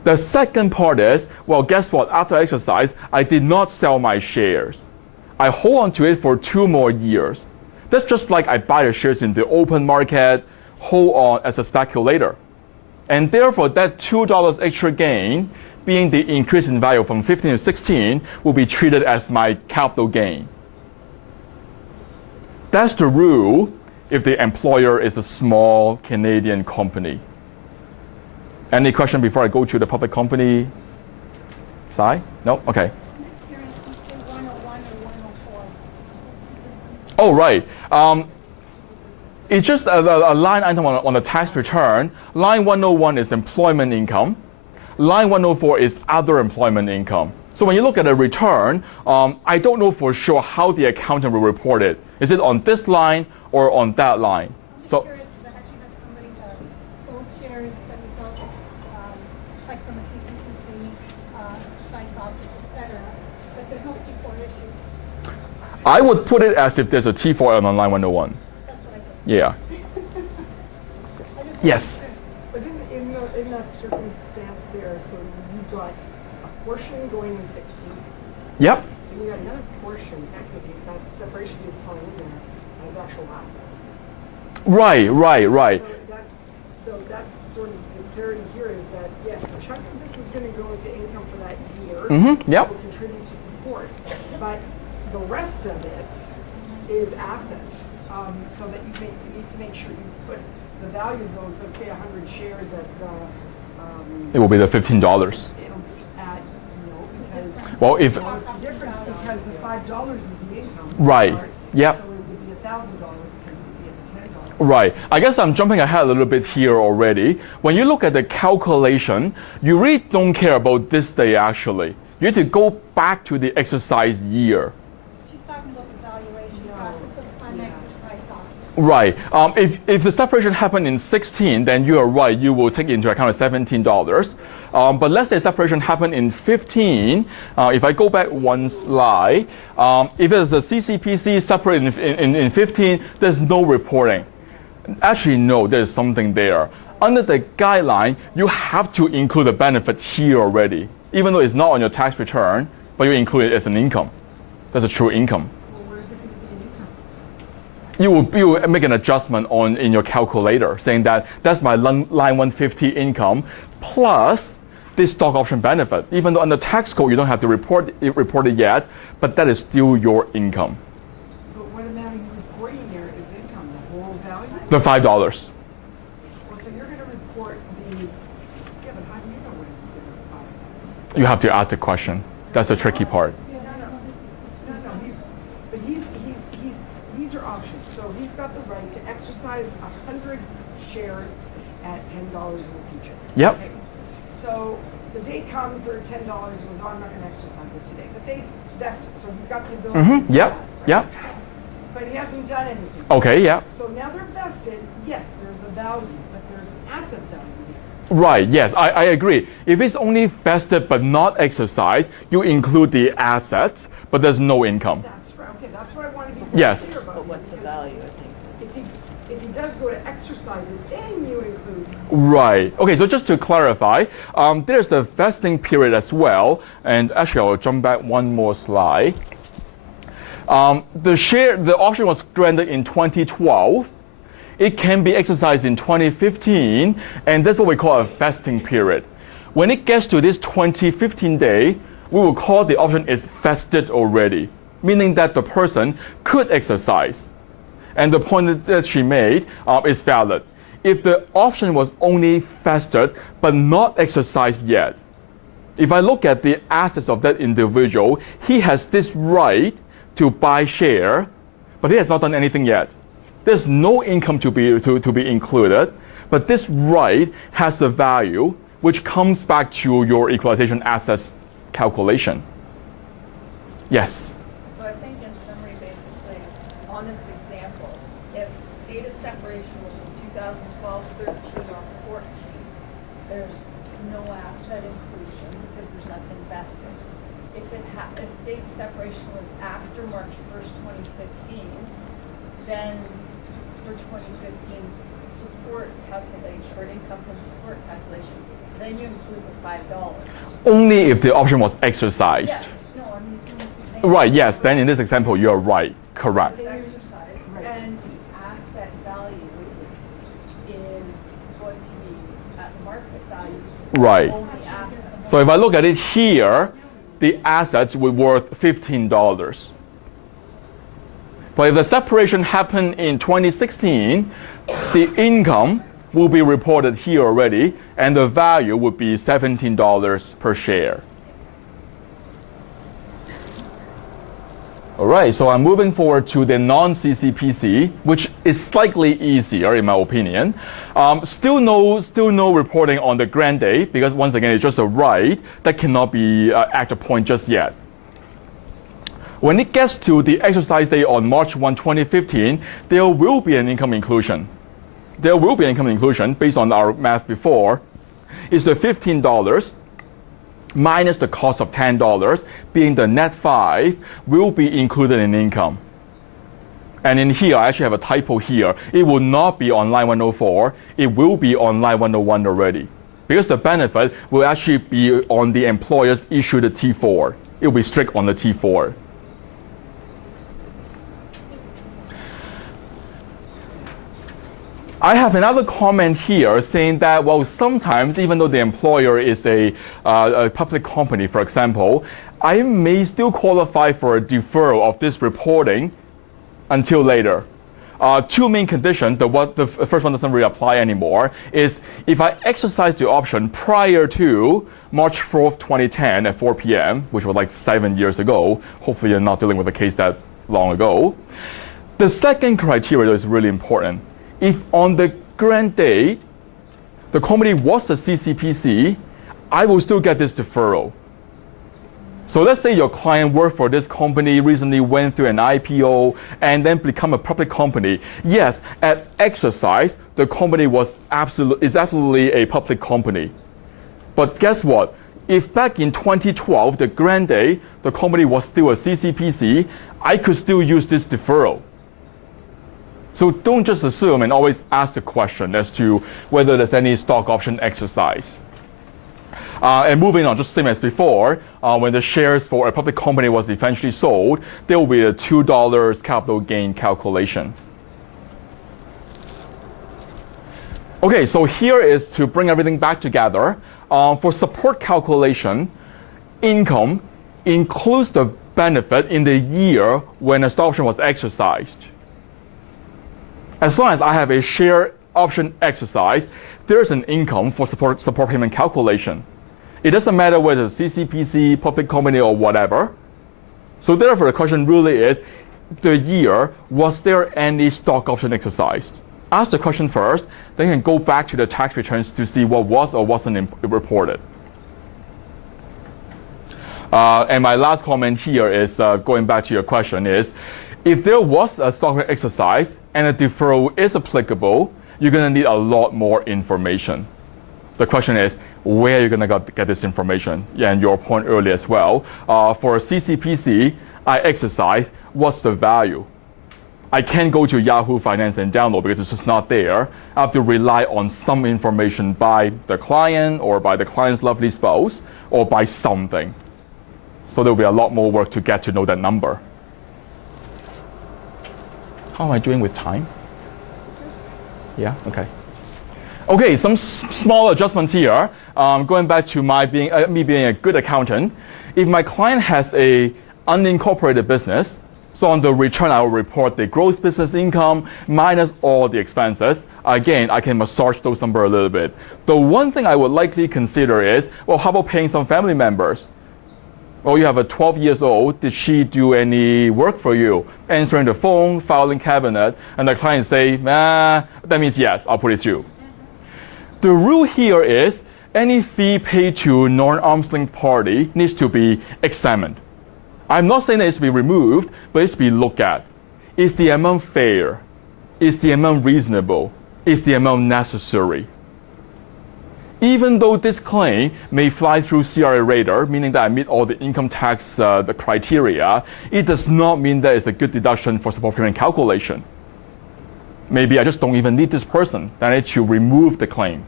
The second part is, well, guess what? After exercise, I did not sell my shares. I hold on to it for 2 more years. That's just like I buy the shares in the open market, hold on as a speculator. And therefore, that $2 extra gain, being the increase in value from 15 to 16, will be treated as my capital gain. That's the rule if the employer is a small Canadian company. Any question before I go to the public company side? No? Okay. Oh, right. It's just a line item on the tax return. Line 101 is employment income. Line 104 is other employment income. So when you look at a return, I don't know for sure how the accountant will report it. Is it on this line or on that line? I'm So, just curious if actually has somebody that sold shares themselves, like from a CCPC, exercise options, etc., but there's no T4 issue. I would put it as if there's a T4 on line 101. That's what I think. Yeah. I just Yes. But in that circumstance there, so you've got a portion going into E, Yep. and you got another portion, technically, that separation is falling in there as actual asset. Right. So that's sort of the clarity here is that, yes, a chunk of this is going to go into income for that year. Mm-hmm, yep. That will contribute to support. But the rest of it is assets. So that you need to make sure you put the value of those, let's say 100 shares at, It will be the $15. it'll be at, because. Well, if Well, it's the difference because the $5 is the income. Right. part, Yep. So it would be $1,000 because it would be at the $10. Right. I guess I'm jumping ahead a little bit here already. When you look at the calculation, you really don't care about this day actually. You need to go back to the exercise year. She's talking about the valuation process of unexercised options. Right. If the separation happened in 16, then you are right. You will take into account $17. But let's say separation happened in 15. If I go back one slide, if it's a CCPC separated in 15, there's no reporting. Actually, no, there's something there. Under the guideline, you have to include the benefit here already. Even though it's not on your tax return, but you include it as an income. That's a true income. Well, where's it going to be an income? You will make an adjustment in your calculator saying that that's my line 150 income plus this stock option benefit. Even though under tax code you don't have to report it yet, but that is still your income. But what amount are you reporting there as income? The whole value? The $5. Well, so you're going to report the, yeah, but how do you know when it's going to be? You have to ask the question. That's the tricky part. But these are options. So he's got the right to exercise 100 shares at $10 in the future. Yep. Okay? So the day comes, they're $10, he goes, oh, I'm not going to exercise it today. But they vested, so he's got the ability to do Yep. that, right? Yep. But he hasn't done anything. Okay. Yeah. So now they're vested, yes, there's a value, but there's an asset value here. Right, yes, I agree. If it's only vested but not exercised, you include the assets, but there's no income. That's right, okay, that's what I want to be Yes. clear about. But what's the because value, I think? If he does go to exercise it, then you include Right. Okay, so just to clarify, there's the vesting period as well. And actually, I'll jump back one more slide. The option was granted in 2012. It can be exercised in 2015, and that's what we call a vesting period. When it gets to this 2015 day, we will call the option is vested already, meaning that the person could exercise. And the point that she made is valid. If the option was only vested but not exercised yet, if I look at the assets of that individual, he has this right to buy share, but he has not done anything yet. There's no income to be included, but this right has a value which comes back to your equalization assets calculation. Yes? So I think in summary, basically, on this example, if data separation was in 2012, 13, or 14, there's no asset inclusion because there's nothing vested. If data separation was after March 1st, 2015, then for 2015 support calculation or income from support calculation, then you include the $5. Only if the option was exercised. Yes. No, I'm using this example. Right, yes, then in this example, you're right, correct. Exercise, and the asset value is going to be at market value. Right. Only asset. So if I look at it here, the assets would be worth $15. But if the separation happened in 2016, the income will be reported here already, and the value would be $17 per share. All right, so I'm moving forward to the non-CCPC, which is slightly easier in my opinion. Still no reporting on the grant date because once again, it's just a right that cannot be active point just yet. When it gets to the exercise date on March 1, 2015, there will be an income inclusion. There will be an income inclusion based on our math before. It's the $15 minus the cost of $10, being the net 5, will be included in income. And in here, I actually have a typo here. It will not be on line 104. It will be on line 101 already. Because the benefit will actually be on the employer's issued T4. It will be strict on the T4. I have another comment here saying that, well, sometimes even though the employer is a public company, for example, I may still qualify for a deferral of this reporting until later. Two main conditions, the first one doesn't really apply anymore, is if I exercise the option prior to March 4th, 2010 at 4 p.m., which was like 7 years ago, hopefully you're not dealing with a case that long ago. The second criteria is really important. If on the grant date, the company was a CCPC, I will still get this deferral. So let's say your client worked for this company, recently went through an IPO, and then become a public company. Yes, at exercise, the company is absolutely a public company. But guess what? If back in 2012, the grant date, the company was still a CCPC, I could still use this deferral. So don't just assume and always ask the question as to whether there's any stock option exercise. And moving on, just same as before, when the shares for a public company was eventually sold, there will be a $2 capital gain calculation. Okay, so here is to bring everything back together. For support calculation, income includes the benefit in the year when a stock option was exercised. As long as I have a share option exercise, there's an income for support payment calculation. It doesn't matter whether it's CCPC, public company, or whatever. So therefore, the question really is, the year, was there any stock option exercised? Ask the question first, then you can go back to the tax returns to see what was or wasn't reported. And my last comment here is, going back to your question, is if there was a stock option exercise and a deferral is applicable, you're going to need a lot more information. The question is, where are you going to get this information? Yeah, and your point earlier as well. For a CCPC, I exercise, what's the value? I can't go to Yahoo Finance and download because it's just not there. I have to rely on some information by the client or by the client's lovely spouse or by something. So there will be a lot more work to get to know that number. How am I doing with time? Yeah, okay. Okay, some small adjustments here. Going back to me being a good accountant. If my client has a unincorporated business, so on the return I will report the gross business income minus all the expenses. Again, I can massage those numbers a little bit. The one thing I would likely consider is, well, how about paying some family members? Well, you have a 12 years old. Did she do any work for you? Answering the phone, filing cabinet, and the client say, that means yes, I'll put it through. The rule here is any fee paid to non-arm's length party needs to be examined. I'm not saying that it should be removed, but it should be looked at. Is the amount fair? Is the amount reasonable? Is the amount necessary? Even though this claim may fly through CRA radar, meaning that I meet all the income tax the criteria, it does not mean that it's a good deduction for support payment calculation. Maybe I just don't even need this person. Then I need to remove the claim.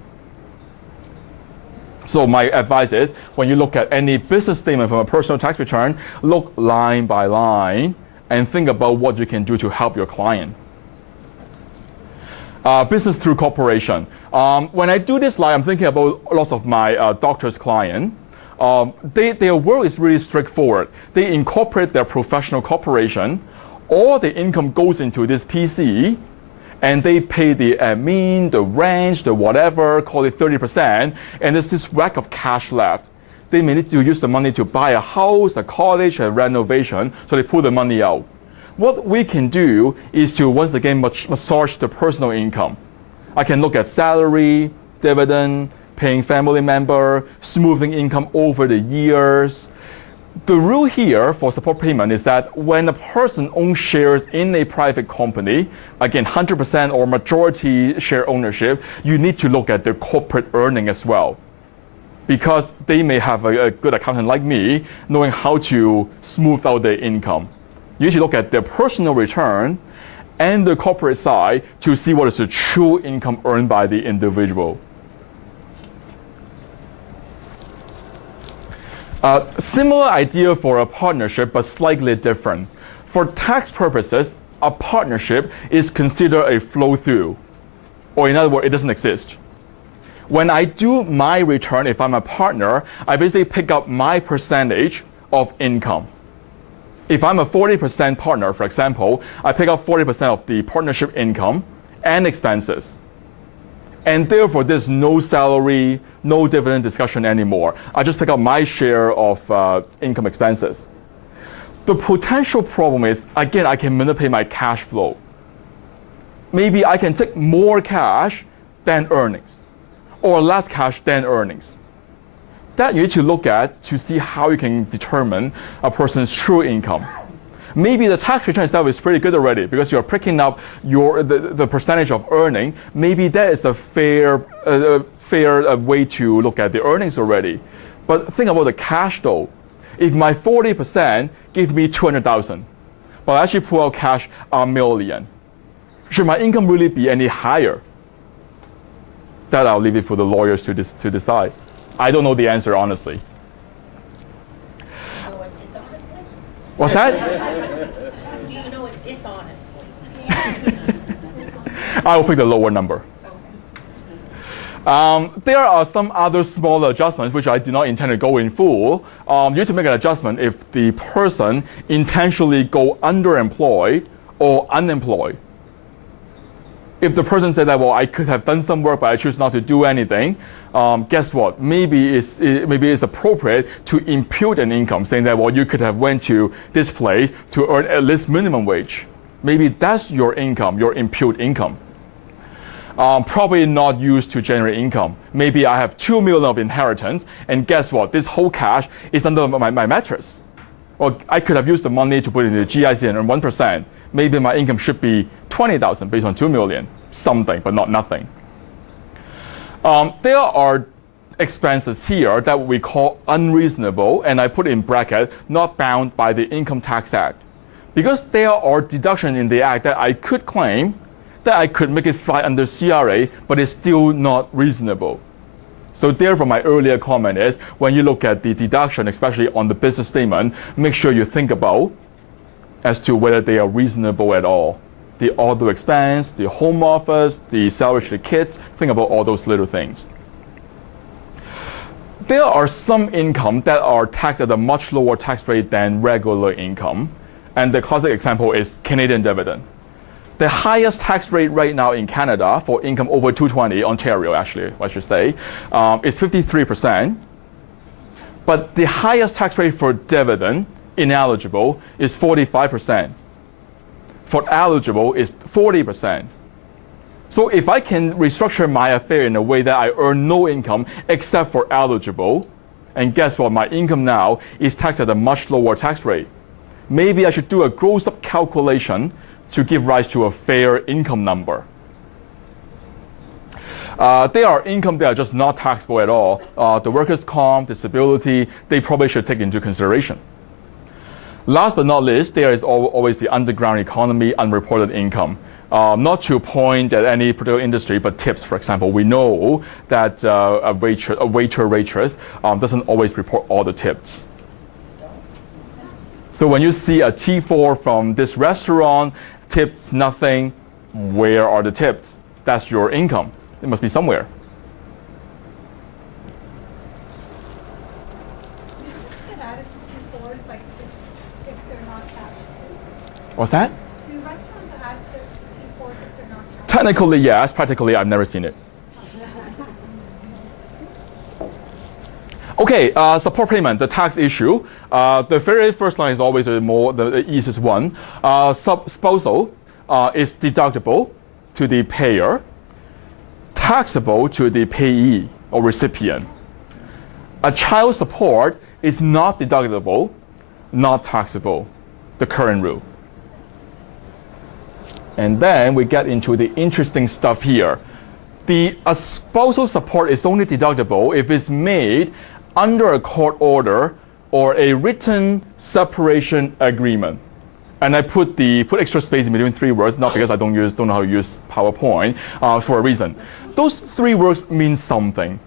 So my advice is, when you look at any business statement from a personal tax return, look line by line and think about what you can do to help your client. Business through corporation. When I do this slide, I'm thinking about lots of my doctor's client. Their work is really straightforward. They incorporate their professional corporation. All the income goes into this PC, and they pay the admin, the rent, the whatever, call it 30%, and there's this whack of cash left. They may need to use the money to buy a house, a cottage, a renovation, so they pull the money out. What we can do is to once again massage the personal income. I can look at salary, dividend, paying family member, smoothing income over the years. The rule here for support payment is that when a person owns shares in a private company, again 100% or majority share ownership, you need to look at their corporate earning as well. Because they may have a good accountant like me knowing how to smooth out their income. You need to look at their personal return and the corporate side to see what is the true income earned by the individual. Similar idea for a partnership, but slightly different. For tax purposes, a partnership is considered a flow-through, or in other words, it doesn't exist. When I do my return, if I'm a partner, I basically pick up my percentage of income. If I'm a 40% partner, for example, I pick up 40% of the partnership income and expenses. And therefore, there's no salary, no dividend discussion anymore. I just pick up my share of income expenses. The potential problem is, again, I can manipulate my cash flow. Maybe I can take more cash than earnings, or less cash than earnings. That you need to look at to see how you can determine a person's true income. Maybe the tax return itself is pretty good already because you're picking up the percentage of earning. Maybe that is a fair way to look at the earnings already. But think about the cash though. If my 40% gives me 200,000, but I actually pull out cash $1 million, should my income really be any higher? That I'll leave it for the lawyers to decide. I don't know the answer, honestly. You know what dishonestly? What's that? Do you know what dishonestly? I will pick the lower number. There are some other smaller adjustments which I do not intend to go in full. You need to make an adjustment if the person intentionally go underemployed or unemployed. If the person said that, well, I could have done some work, but I choose not to do anything, guess what? Maybe it's appropriate to impute an income, saying that, well, you could have went to this place to earn at least minimum wage. Maybe that's your income, your impute income. Probably not used to generate income. Maybe I have $2 million of inheritance, and guess what? This whole cash is under my mattress. Or I could have used the money to put it in the GIC and earn 1%. Maybe my income should be 20,000 based on 2 million, something, but not nothing. There are expenses here that we call unreasonable, and I put in bracket, not bound by the Income Tax Act. Because there are deductions in the Act that I could claim that I could make it fly under CRA, but it's still not reasonable. So therefore, my earlier comment is, when you look at the deduction, especially on the business statement, make sure you think about as to whether they are reasonable at all. The auto expense, the home office, the salary to the kids, think about all those little things. There are some income that are taxed at a much lower tax rate than regular income. And the classic example is Canadian dividend. The highest tax rate right now in Canada for income over 220, Ontario actually, I should say, is 53%. But the highest tax rate for dividend, ineligible, is 45%. For eligible is 40%. So if I can restructure my affair in a way that I earn no income except for eligible, and guess what, my income now is taxed at a much lower tax rate. Maybe I should do a gross up calculation to give rise to a fair income number. There are income that are just not taxable at all. The workers' comp, disability, they probably should take into consideration. Last but not least, there is always the underground economy unreported income. Not to point at any particular industry, but tips, for example. We know that a waitress doesn't always report all the tips. So when you see a T4 from this restaurant, tips nothing, where are the tips? That's your income. It must be somewhere. You just get added to T4s, like if they're not captioned. What's that? Do restaurants add tips to T4s if they're not captioned? Technically, yes. Practically, I've never seen it. Okay, support payment, the tax issue. The very first line is always the easiest one. Spousal is deductible to the payer, taxable to the payee or recipient. A child support is not deductible, not taxable, the current rule. And then we get into the interesting stuff here. A spousal support is only deductible if it's made under a court order or a written separation agreement. And I put extra space in between three words, not because I don't know how to use PowerPoint, for a reason. Those three words mean something.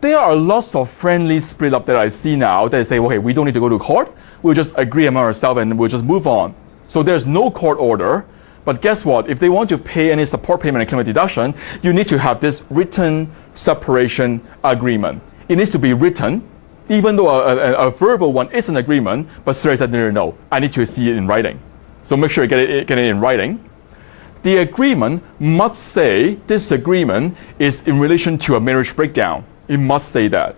There are lots of friendly split up that I see now that say, okay, we don't need to go to court. We'll just agree among ourselves and we'll just move on. So there's no court order. But guess what? If they want to pay any support payment and claim a deduction, you need to have this written separation agreement. It needs to be written, even though a verbal one is an agreement, but Sarah said, no, I need to see it in writing. So make sure you get it in writing. The agreement must say this agreement is in relation to a marriage breakdown. It must say that.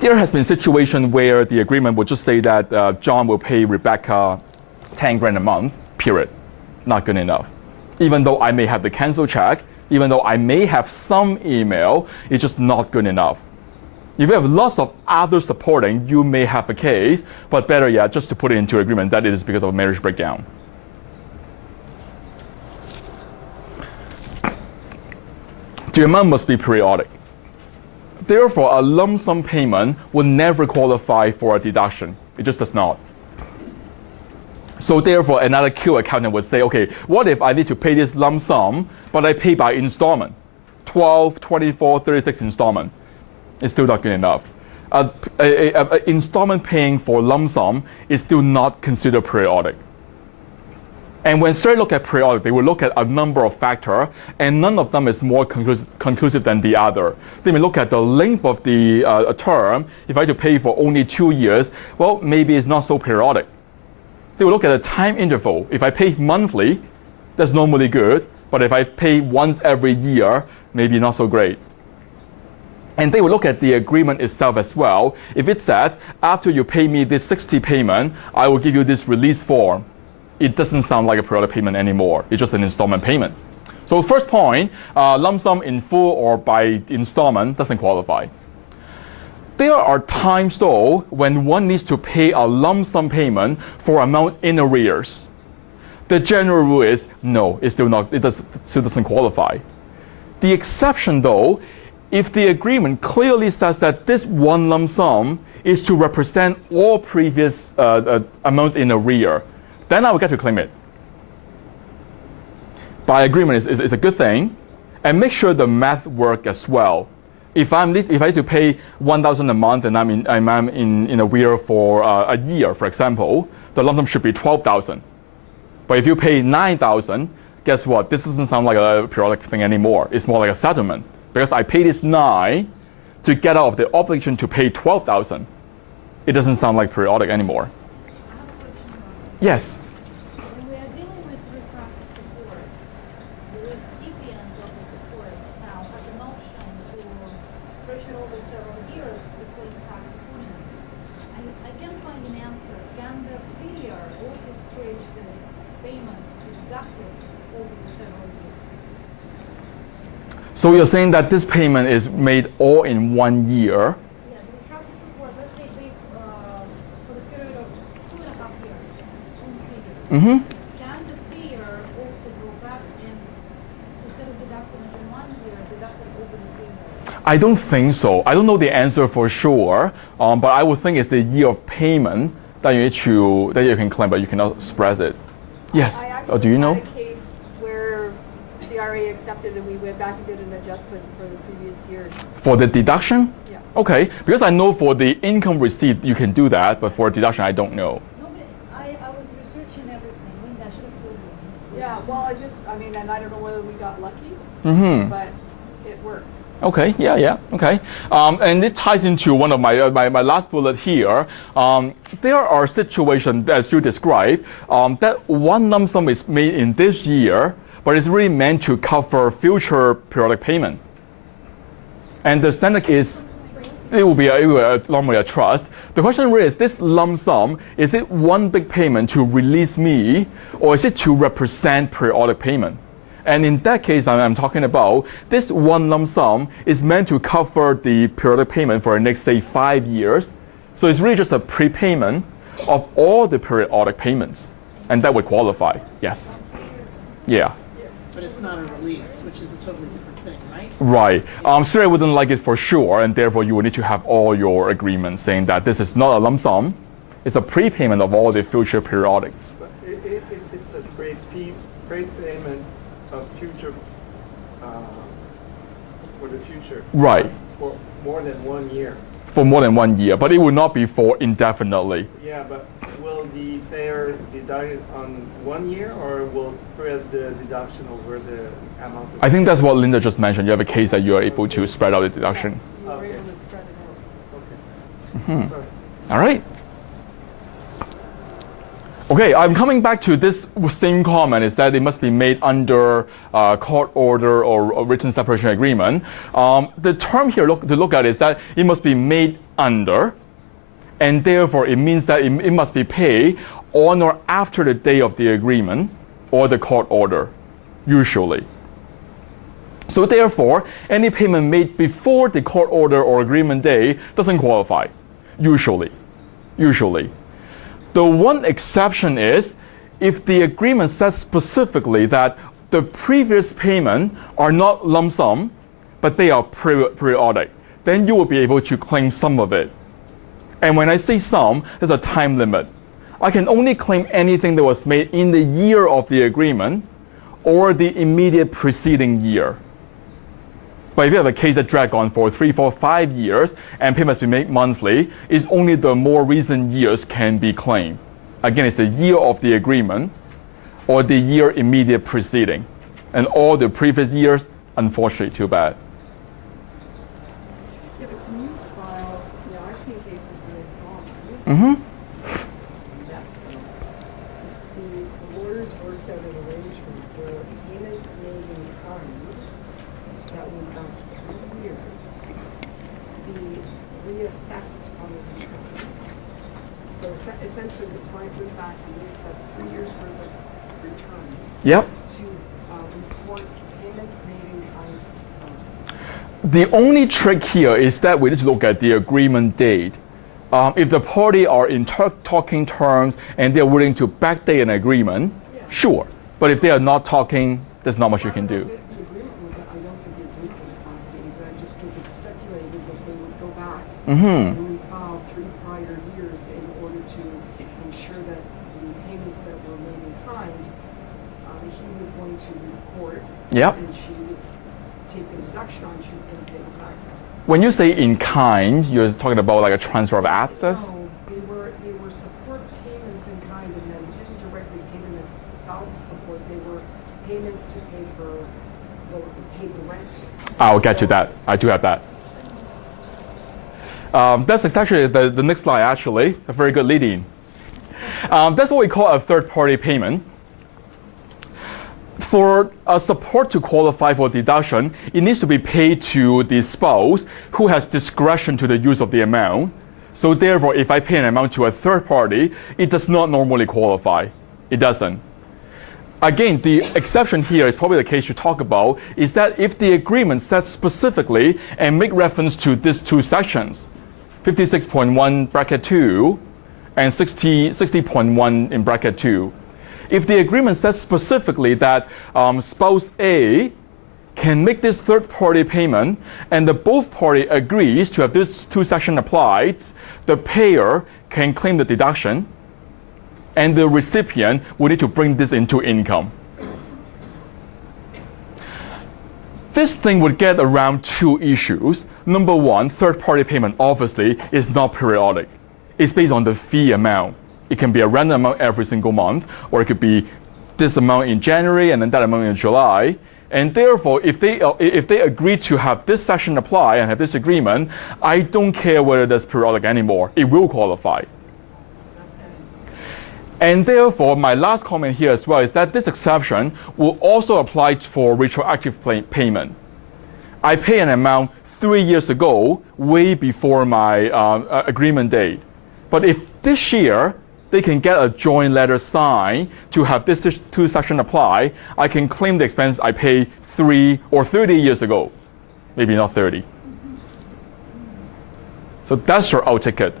There has been a situation where the agreement would just say that John will pay Rebecca 10 grand a month, period. Not good enough. Even though I may have the cancel check, even though I may have some email, it's just not good enough. If you have lots of others supporting, you may have a case, but better yet, just to put it into agreement that it is because of a marriage breakdown. The amount must be periodic. Therefore, a lump sum payment will never qualify for a deduction. It just does not. So therefore, another Q accountant would say, okay, what if I need to pay this lump sum, but I pay by installment? 12, 24, 36 installment. It's still not good enough. Installment paying for lump sum is still not considered periodic. And when they look at periodic, they will look at a number of factors, and none of them is more conclusive than the other. They may look at the length of the term. If I have to pay for only 2 years, well, maybe it's not so periodic. They will look at the time interval. If I pay monthly, that's normally good. But if I pay once every year, maybe not so great. And they will look at the agreement itself as well. If it says, after you pay me this 60 payment, I will give you this release form. It doesn't sound like a periodic payment anymore. It's just an installment payment. So first point, lump sum in full or by installment doesn't qualify. There are times though when one needs to pay a lump sum payment for amount in arrears. The general rule is no, it still doesn't qualify. The exception though if the agreement clearly says that this one lump sum is to represent all previous amounts in arrear, then I will get to claim it. By agreement is a good thing, and make sure the math works as well. If I need to pay 1,000 a month and I'm in arrear for a year, for example, the lump sum should be 12,000. But if you pay 9,000, guess what? This doesn't sound like a periodic thing anymore. It's more like a settlement, because I paid this 9 to get out of the obligation to pay 12,000. It doesn't sound like periodic anymore. I have a question about Yes. when we are dealing with retroactive support, the recipients of the support now have an option to stretch it over several years to claim tax accordingly. I can't find an answer. Can the payer also stretch this payment to deduct it over the several years? So you're saying that this payment is made all in 1 year? Yeah, the retroactive support, let's say they, for the period of 2.5 years, on figure. Mm-hmm. Can the payer also go back and, instead of deducting it in 1 year, deduct it over the 3 years? I don't think so. I don't know the answer for sure, but I would think it's the year of payment that you can claim, but you cannot spread it. Yes. I Or do you know? had a case where CRA accepted and we went back and did an adjustment for the previous years. For the deduction? Yeah. Okay, because I know for the income receipt you can do that, but for deduction I don't know. No, but I was researching everything. Linda should have told you. Yeah, well, and I don't know whether we got lucky, Mm-hmm. but it worked. Okay, yeah, okay. And it ties into one of my last bullet here. There are situations, as you described, that one lump sum is made in this year, but it's really meant to cover future periodic payment. And the standard is, it will be normally a trust. The question really is, this lump sum, is it one big payment to release me, or is it to represent periodic payment? And in that case, I'm talking about this one lump sum is meant to cover the periodic payment for the next, say, 5 years. So it's really just a prepayment of all the periodic payments. And that would qualify, yes. Yeah. But it's not a release, which is a totally different thing, right? Right. Syria wouldn't like it for sure, and therefore you would need to have all your agreements saying that this is not a lump sum, it's a prepayment of all the future periodics. But it's a prepayment of future, for the future. Right. For more than 1 year. For more than 1 year, but it would not be for indefinitely. Yeah, but will the payer deduct it on 1 year, or will spread the deduction over the amount of? I think that's what Linda just mentioned. You have a case that you are able to spread out the deduction. You were Okay. able to spread it out. Okay. Sorry. All right. Okay, I'm coming back to this same comment, is that it must be made under court order or written separation agreement. The term here to look at is that it must be made under, and therefore it means that it must be paid on or after the day of the agreement or the court order, usually. So therefore, any payment made before the court order or agreement day doesn't qualify, usually. The one exception is if the agreement says specifically that the previous payment are not lump sum, but they are periodic, then you will be able to claim some of it. And when I say some, there's a time limit. I can only claim anything that was made in the year of the agreement or the immediate preceding year. But if you have a case that dragged on for 3, 4, 5 years and payments be made monthly, it's only the more recent years can be claimed. Again, it's the year of the agreement or the year immediate preceding. And all the previous years, unfortunately, too bad. Yeah, but can you file, I've seen cases where they've gone, Mm-hmm. yes. The lawyers worked out an arrangement where payments made in kind that would last 3 years be reassessed on the returns. So essentially, the client went back and reassessed 3 years worth of returns Yep. to report payments made in kind to the spouse. The only trick here is that we need to look at the agreement date. If the party are in talking terms and they're willing to backdate an agreement, sure. But if they are not talking, there's not much you can do. The agreement was, I don't think the agreement was backdated, but I just think it's And we filed 3 prior years in order to ensure that the payments that were made in kind, he was going to report. Yep. And she was take the deduction on, she was going to pay the tax on. When you say in kind, you're talking about like a transfer of assets? No, they were support payments in kind, and then didn't directly pay them as spousal support. They were payments to pay for the rent. I'll get you that. I do have that. That's actually the next line, actually. A very good lead-in. That's what we call a third-party payment. For a support to qualify for deduction, it needs to be paid to the spouse who has discretion to the use of the amount. So therefore, if I pay an amount to a third party, it does not normally qualify. It doesn't. Again, the exception here is probably the case you talk about, is that if the agreement says specifically and make reference to these 2 sections, 56.1 bracket 2 and 60.1 in bracket 2. If the agreement says specifically that spouse A can make this third-party payment and the both party agrees to have this 2 section applied, the payer can claim the deduction and the recipient will need to bring this into income. This thing would get around 2 issues. Number 1, third-party payment obviously is not periodic. It's based on the fee amount. It can be a random amount every single month, or it could be this amount in January and then that amount in July. And therefore, if they agree to have this section apply and have this agreement, I don't care whether that's periodic anymore. It will qualify. And therefore, my last comment here as well is that this exception will also apply for retroactive payment. I pay an amount 3 years ago, way before my agreement date. But if this year they can get a joint letter signed to have this 2 section apply, I can claim the expense I paid 3 or 30 years ago. Maybe not 30. So that's your out ticket.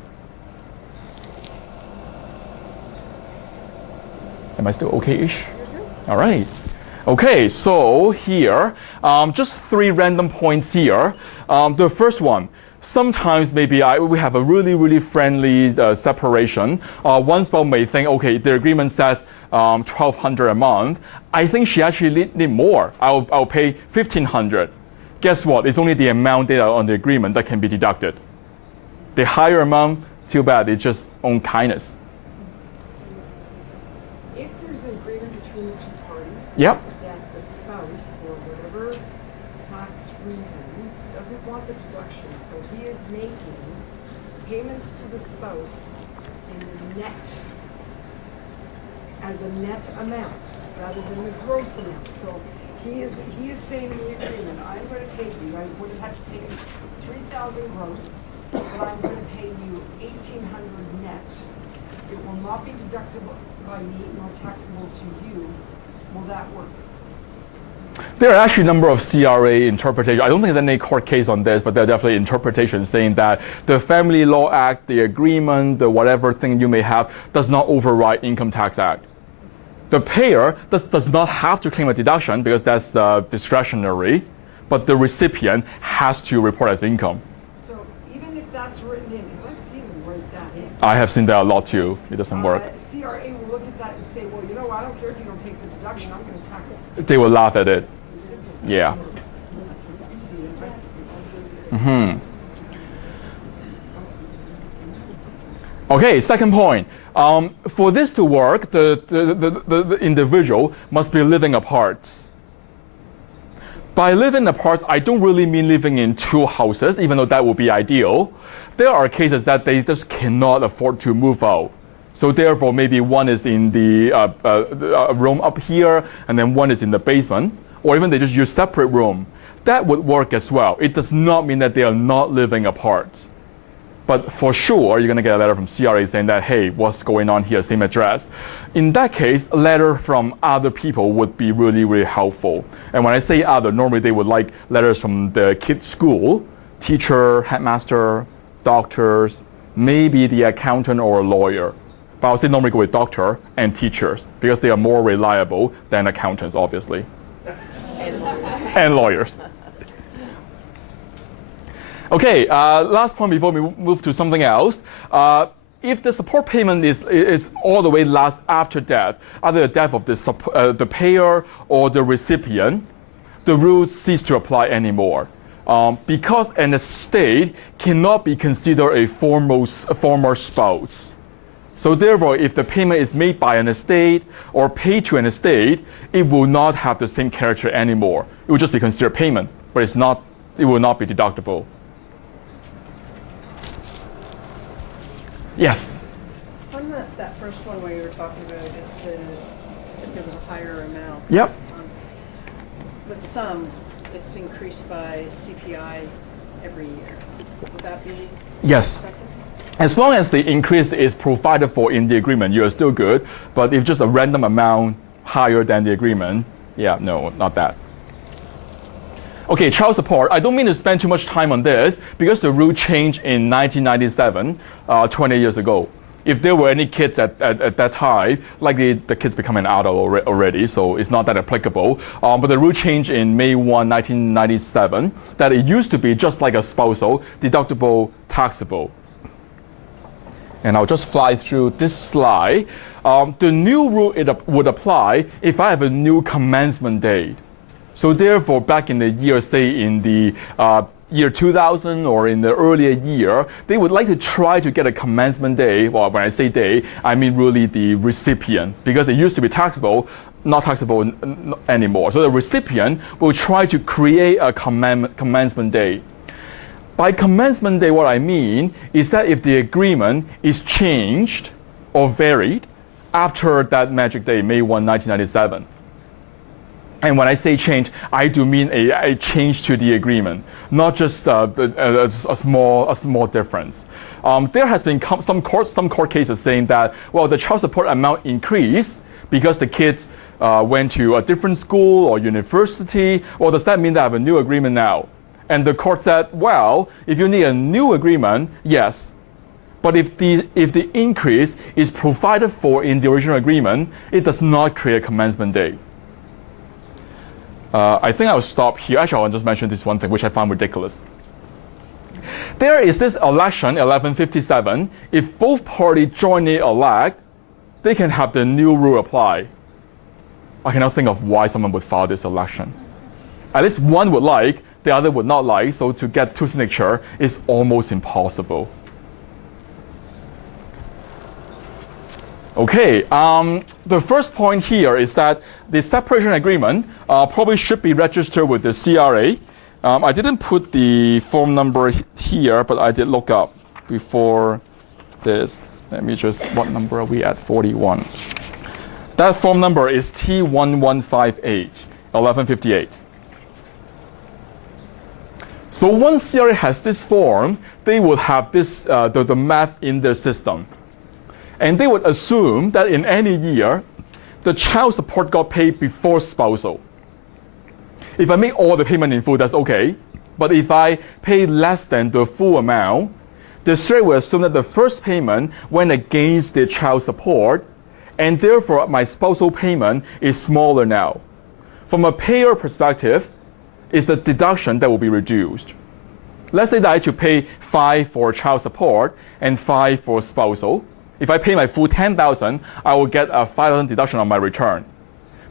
Am I still okay-ish? All right. Okay, so here, just 3 random points here. The first one, sometimes maybe we have a really friendly separation. One spouse may think, okay, the agreement says $1,200 a month. I think she actually need more. I'll pay $1,500. Guess what? It's only the amount that are on the agreement that can be deducted. The higher amount, too bad. It's just on kindness. If there's an agreement between the 2 parties. Yep. That the spouse, for whatever tax reason, doesn't want the deduction, so he is making payments to the spouse in the net, as a net amount, rather than the gross amount. So he is saying in the agreement, I'm going to pay you, I would have to pay you $3,000 gross, but I'm going to pay you $1,800 net. It will not be deductible by me nor taxable to you. Will that work? There are actually a number of CRA interpretations. I don't think there's any court case on this, but there are definitely interpretations saying that the Family Law Act, the agreement, the whatever thing you may have, does not override Income Tax Act. The payer does not have to claim a deduction because that's discretionary, but the recipient has to report as income. So even if that's written in, because I've seen them write that in. I have seen that a lot too. It doesn't work. CRA will look at that and say, well, you know, I don't care if you don't take the deduction, I'm going to tax it. They will laugh at it. Yeah. Mm-hmm. Okay, second point. For this to work, the individual must be living apart. By living apart, I don't really mean living in 2 houses, even though that would be ideal. There are cases that they just cannot afford to move out. So therefore, maybe one is in the room up here, and then one is in the basement, or even they just use separate room. That would work as well. It does not mean that they are not living apart. But for sure, you're going to get a letter from CRA saying that, hey, what's going on here, same address. In that case, a letter from other people would be really helpful. And when I say other, normally they would like letters from the kid's school, teacher, headmaster, doctors, maybe the accountant or a lawyer. But I'll say normally go with doctor and teachers because they are more reliable than accountants, obviously. And lawyers. Okay, last point before we move to something else. If the support payment is all the way lasts after death, either the death of the payer or the recipient, the rules cease to apply anymore. Because an estate cannot be considered a former spouse. So therefore, if the payment is made by an estate or paid to an estate, it will not have the same character anymore. It will just be considered payment, but it will not be deductible. Yes? On that first one where you were talking about if there was a higher amount. Yep. With some, it's increased by CPI every year. Would that be? Yes. Accepted? As long as the increase is provided for in the agreement, you're still good. But if just a random amount higher than the agreement, yeah, no, not that. Okay, child support. I don't mean to spend too much time on this because the rule changed in 1997, 20 years ago. If there were any kids at that time, likely the kids become an adult already, so it's not that applicable. But the rule changed in May 1, 1997, that it used to be just like a spousal, deductible, taxable. And I'll just fly through this slide. The new rule would apply if I have a new commencement date. So therefore, back in the year, say in the year 2000 or in the earlier year, they would like to try to get a commencement day. Well, when I say day, I mean really the recipient, because it used to be taxable, not taxable anymore. So the recipient will try to create a commencement day. By commencement day, what I mean is that if the agreement is changed or varied after that magic day, May 1, 1997. And when I say change, I do mean a change to the agreement, not just a small difference. There has been some court cases saying that, well, the child support amount increased because the kids went to a different school or university. Well, does that mean that I have a new agreement now? And the court said, well, if you need a new agreement, yes. But if the increase is provided for in the original agreement, it does not create a commencement date. I think I'll stop here. Actually, I'll just mention this one thing, which I found ridiculous. There is this election, 1157. If both parties jointly elect, they can have the new rule apply. I cannot think of why someone would file this election. At least one would like, the other would not like, so to get two signatures is almost impossible. Okay, the first point here is that the separation agreement probably should be registered with the CRA. I didn't put the form number here, but I did look up before this. Let me just, what number are we at? 41. That form number is T1158, 1158. So once CRA has this form, they would have this the math in their system. And they would assume that in any year, the child support got paid before spousal. If I make all the payment in full, that's okay. But if I pay less than the full amount, the CRA will assume that the first payment went against the child support, and therefore my spousal payment is smaller now. From a payer perspective, it's the deduction that will be reduced. Let's say that I should pay 5 for child support and 5 for spousal. If I pay my full 10,000, I will get a 5,000 deduction on my return.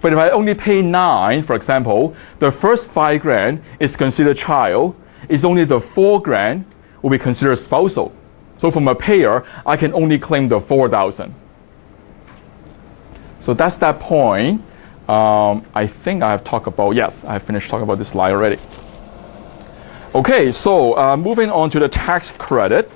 But if I only pay 9, for example, the first 5 grand is considered child. It's only the 4 grand will be considered spousal. So from a payer, I can only claim the 4,000. So that's that point. I think I have talked about, yes, I have finished talking about this slide already. Okay, so moving on to the tax credit.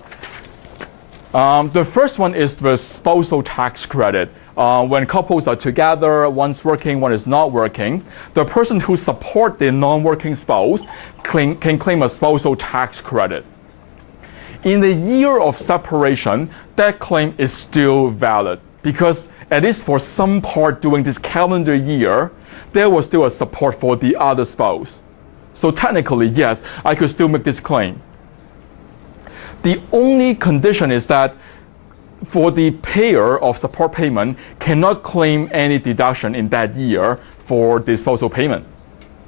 The first one is the spousal tax credit. When couples are together, one's working, one is not working, the person who supports the non-working spouse can claim a spousal tax credit. In the year of separation, that claim is still valid because at least for some part during this calendar year, there was still a support for the other spouse. So technically, yes, I could still make this claim. The only condition is that for the payer of support payment cannot claim any deduction in that year for the spousal payment.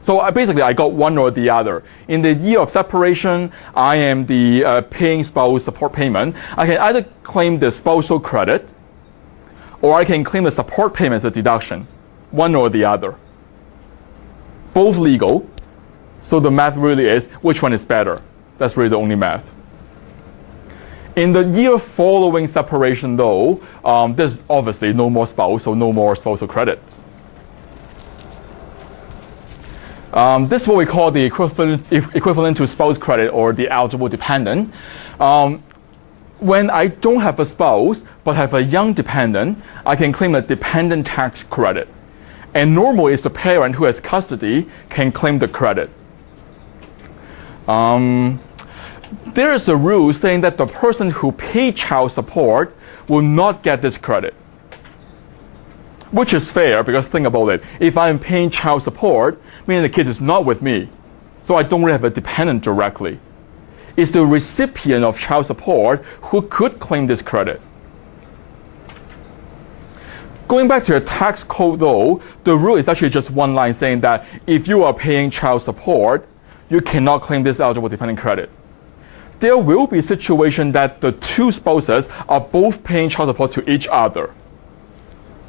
So basically, I got one or the other. In the year of separation, I am the paying spouse support payment. I can either claim the spousal credit, or I can claim the support payment as a deduction, one or the other. Both legal, so the math really is which one is better. That's really the only math. In the year following separation, though, there's obviously no more spouse, so no more spousal credit. This is what we call the equivalent to spouse credit or the eligible dependent. When I don't have a spouse but have a young dependent, I can claim a dependent tax credit. And normally it's the parent who has custody can claim the credit. There is a rule saying that the person who paid child support will not get this credit. Which is fair, because think about it. If I am paying child support, meaning the kid is not with me, so I don't really have a dependent directly. It's the recipient of child support who could claim this credit. Going back to your tax code though, the rule is actually just one line saying that if you are paying child support, you cannot claim this eligible dependent credit. There will be a situation that the two spouses are both paying child support to each other.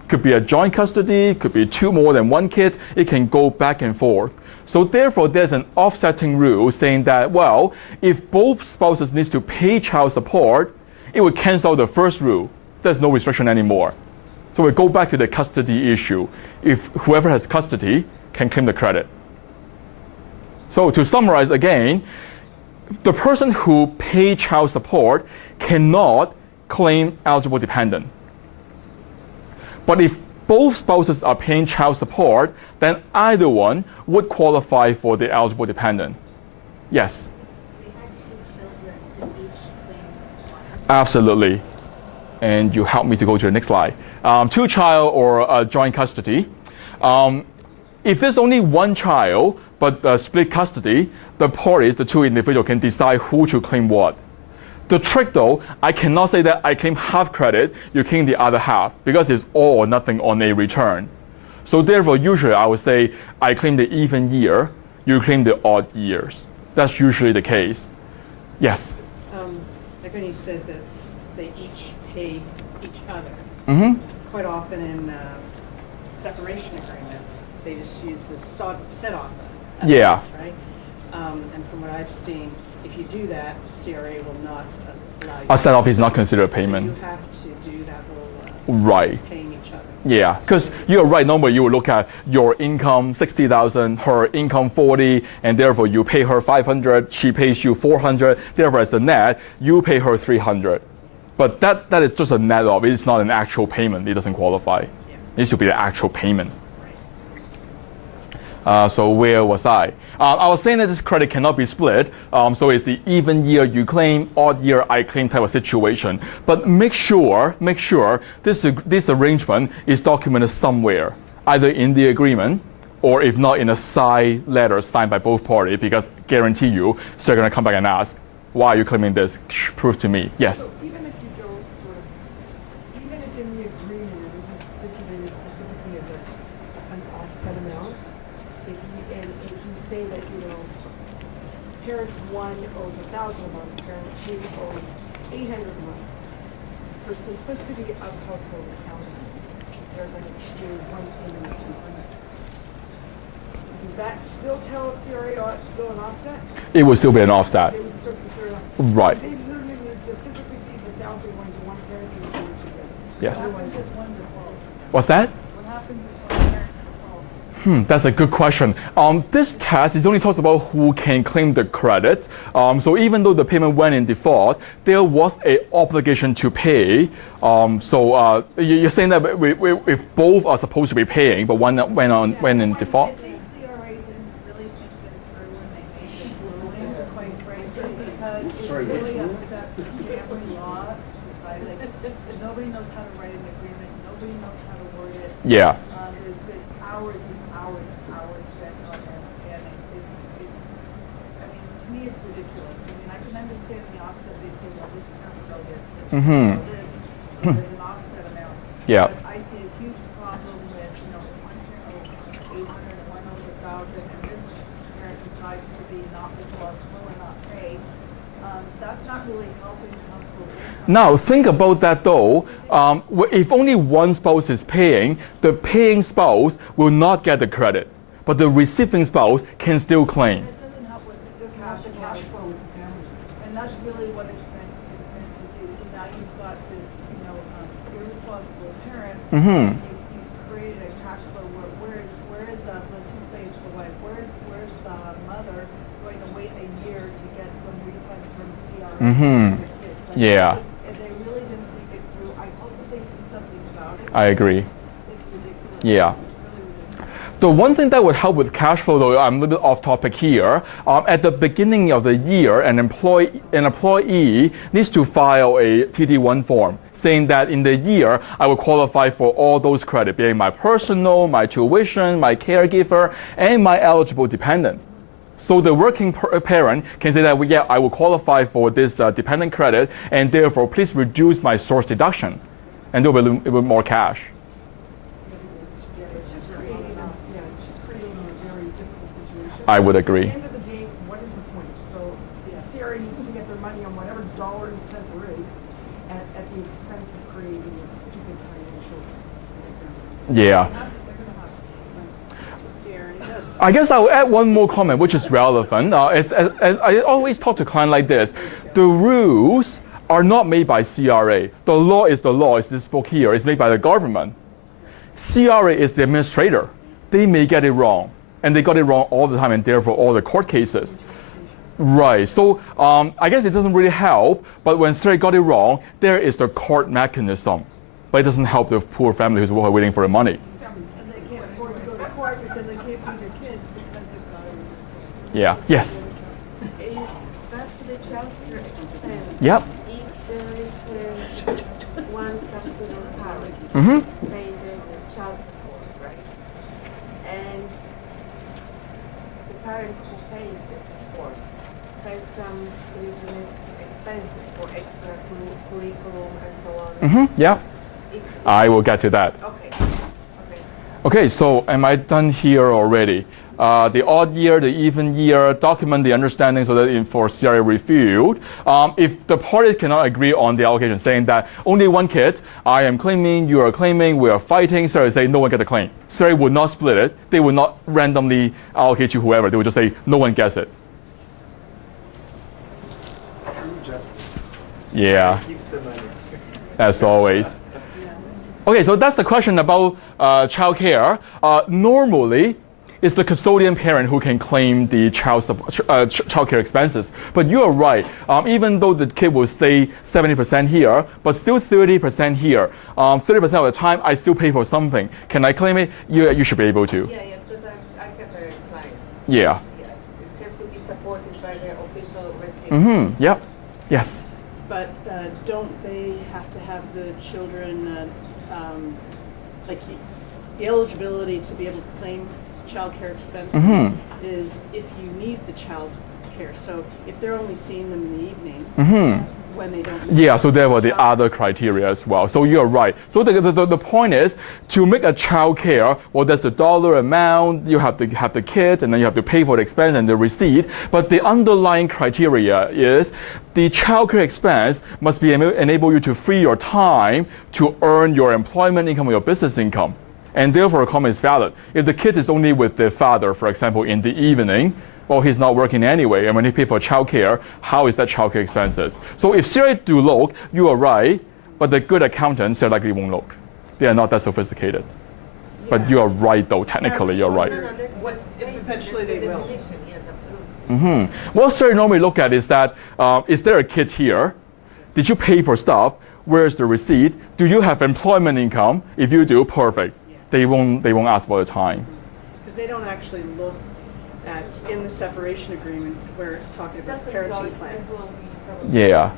Could be a joint custody, could be two more than one kid, it can go back and forth. So therefore, there's an offsetting rule saying that, well, if both spouses need to pay child support, it would cancel the first rule. There's no restriction anymore. So we go back to the custody issue. If whoever has custody can claim the credit. So to summarize again, the person who paid child support cannot claim eligible dependent. But if both spouses are paying child support, then either one would qualify for the eligible dependent. Yes? They had 2 children who each claimed one. Absolutely. And you help me to go to the next slide. 2 child or joint custody. If there's only one child, but split custody, the parties, the two individuals, can decide who to claim what. The trick though, I cannot say that I claim half credit, you claim the other half, because it's all or nothing on a return. So therefore, usually I would say I claim the even year, you claim the odd years. That's usually the case. Yes? Like when you said that they each pay each other. Mm-hmm. Quite often in separation agreements, they just use the set-off. Yeah. Right? And from what I've seen, if you do that, CRA will not allow you. A set-off is not considered a So payment. you have to do that whole Right. paying each other. Yeah, because you're right. Normally, you would look at your income 60,000, her income 40, and therefore you pay her 500. She pays you 400. Therefore, as the net, you pay her 300. But that is just a net off. It's not an actual payment. It doesn't qualify. Yeah. It should be the actual payment. Right. So where was I? I was saying that this credit cannot be split. So it's the even year you claim, odd year I claim type of situation. But make sure this arrangement is documented somewhere, either in the agreement or if not in a side letter signed by both parties, because guarantee you, they're going to come back and ask, why are you claiming this? Prove to me. Yes. So even if you don't even if in the agreement it isn't stipulated specifically as an offset amount, if you say that, parent 1 owes 1,000 a month, parent 2 owes 800 a month, for simplicity of household accounting, they're going to exchange one payment to another. Does that still tell CRA it's still an offset? It would still be an offset. They would still consider it. Right. They literally need to physically see the 1,000 going to one parent and the other together. Yes. Otherwise, it's wonderful. What's that? What happens if one parent defaults? That's a good question. This test is only talks about who can claim the credit. So even though the payment went in default, there was an obligation to pay. You're saying that if both are supposed to be paying, but one went in default? I think CRA didn't really think this through when they made this ruling, quite frankly, because it really upset family law. Right? Like, nobody knows how to write an agreement, nobody knows how to word it. Yeah. There's been hours and hours and hours spent on this, and I mean, to me, it's ridiculous. I mean, I can understand the offset, they say, well, this is not so this, Mhm. there's an offset amount. Yeah. But I see a huge problem with, if one parent owes 800 and one owes 1,000, and this not really helping household income. Now, think about that though. If only one spouse is paying, the paying spouse will not get the credit, but the receiving spouse can still claim. It doesn't help with the Cash flow with the family. and that's really what it's meant to do. So now you've got this, irresponsible parent. Mm-hmm. You've created a cash flow where is the, let's just say it's the wife, where's the mother going to wait a year to get some refunds from CRA? Mm-hmm. for the kids? Like, Yeah. If they really didn't think it through, I hope that they do something about it. I agree. It's ridiculous. Yeah. It's really ridiculous. The one thing that would help with cash flow, though, I'm a little bit off topic here. At the beginning of the year, an employee needs to file a TD1 form saying that in the year I will qualify for all those credits, being my personal, my tuition, my caregiver, and my eligible dependent. So the working parent can say that, well, yeah, I will qualify for this dependent credit, and therefore please reduce my source deduction, and there will be a little bit more cash. It's just creating a very difficult situation. I would agree. At the end of the day, what is the point? So the CRA needs to get their money on whatever dollar and cent there is at the expense of creating a stupid financial nightmare. Yeah. Sierra does. I guess I'll add one more comment, which is relevant. As I always talk to clients like this, the rules are not made by CRA. The law is the law. It's this book here. It's made by the government. CRA is the administrator. They may get it wrong, and they got it wrong all the time, and therefore all the court cases. Right. So I guess it doesn't really help. But when CRA got it wrong, there is the court mechanism, but it doesn't help the poor family who's waiting for the money. And they can't afford to go to court because they can't feed their kids because they've got to. Yeah. Yes. Back to the child care expense. Yep. If there is one subsidiary parent Mm-hmm. paying the child support, right? And the parent who pays the support has some legitimate expenses for extra curriculum and so on. Mm-hmm. Yeah. If- I will get to that. Okay. Okay, so am I done here already? The odd year, the even year, document the understanding so that for CRA reviewed. If the parties cannot agree on the allocation, saying that only one kid, I am claiming, you are claiming, we are fighting, CRA say no one gets a claim. CRA would not split it. They would not randomly allocate to whoever. They would just say no one gets it. Yeah, Keeps the money. as always. Okay, so that's the question about child care. Normally, it's the custodian parent who can claim the child care expenses. But you are right. Even though the kid will stay 70% here, but still 30% here. 30% of the time, I still pay for something. Can I claim it? You should be able to. Yeah, because I have a client. Yeah. Yeah, it has to be supported by the official receipt. Mm-hmm. Yep. Yes. But don't they have to have the children, the eligibility to be able to claim child care expenses Mhm. is if you need the child care. So if they're only seeing them in the evening, Mm-hmm. when they don't need Yeah, so there were the child- other criteria as well. So you're right. So the point is to make a child care, well, there's the dollar amount, you have to have the kid, and then you have to pay for the expense and the receipt. But the underlying criteria is the child care expense must be enable you to free your time to earn your employment income or your business income. And therefore, a comment is valid. If the kid is only with the father, for example, in the evening, well, he's not working anyway, and when he pays for childcare, how is that childcare expenses? So if CRA do look, you are right, but the good accountants likely won't look. They are not that sophisticated. But you are right, though. Technically, you're right. No, that's What if eventually the they will? definition, yes, absolutely. What CRA normally look at is that, is there a kid here? Did you pay for stuff? Where's the receipt? Do you have employment income? If you do, perfect. They won't ask for the time. Because they don't actually look at, in the separation agreement where it's talking about parenting plan. That will be probably Yeah.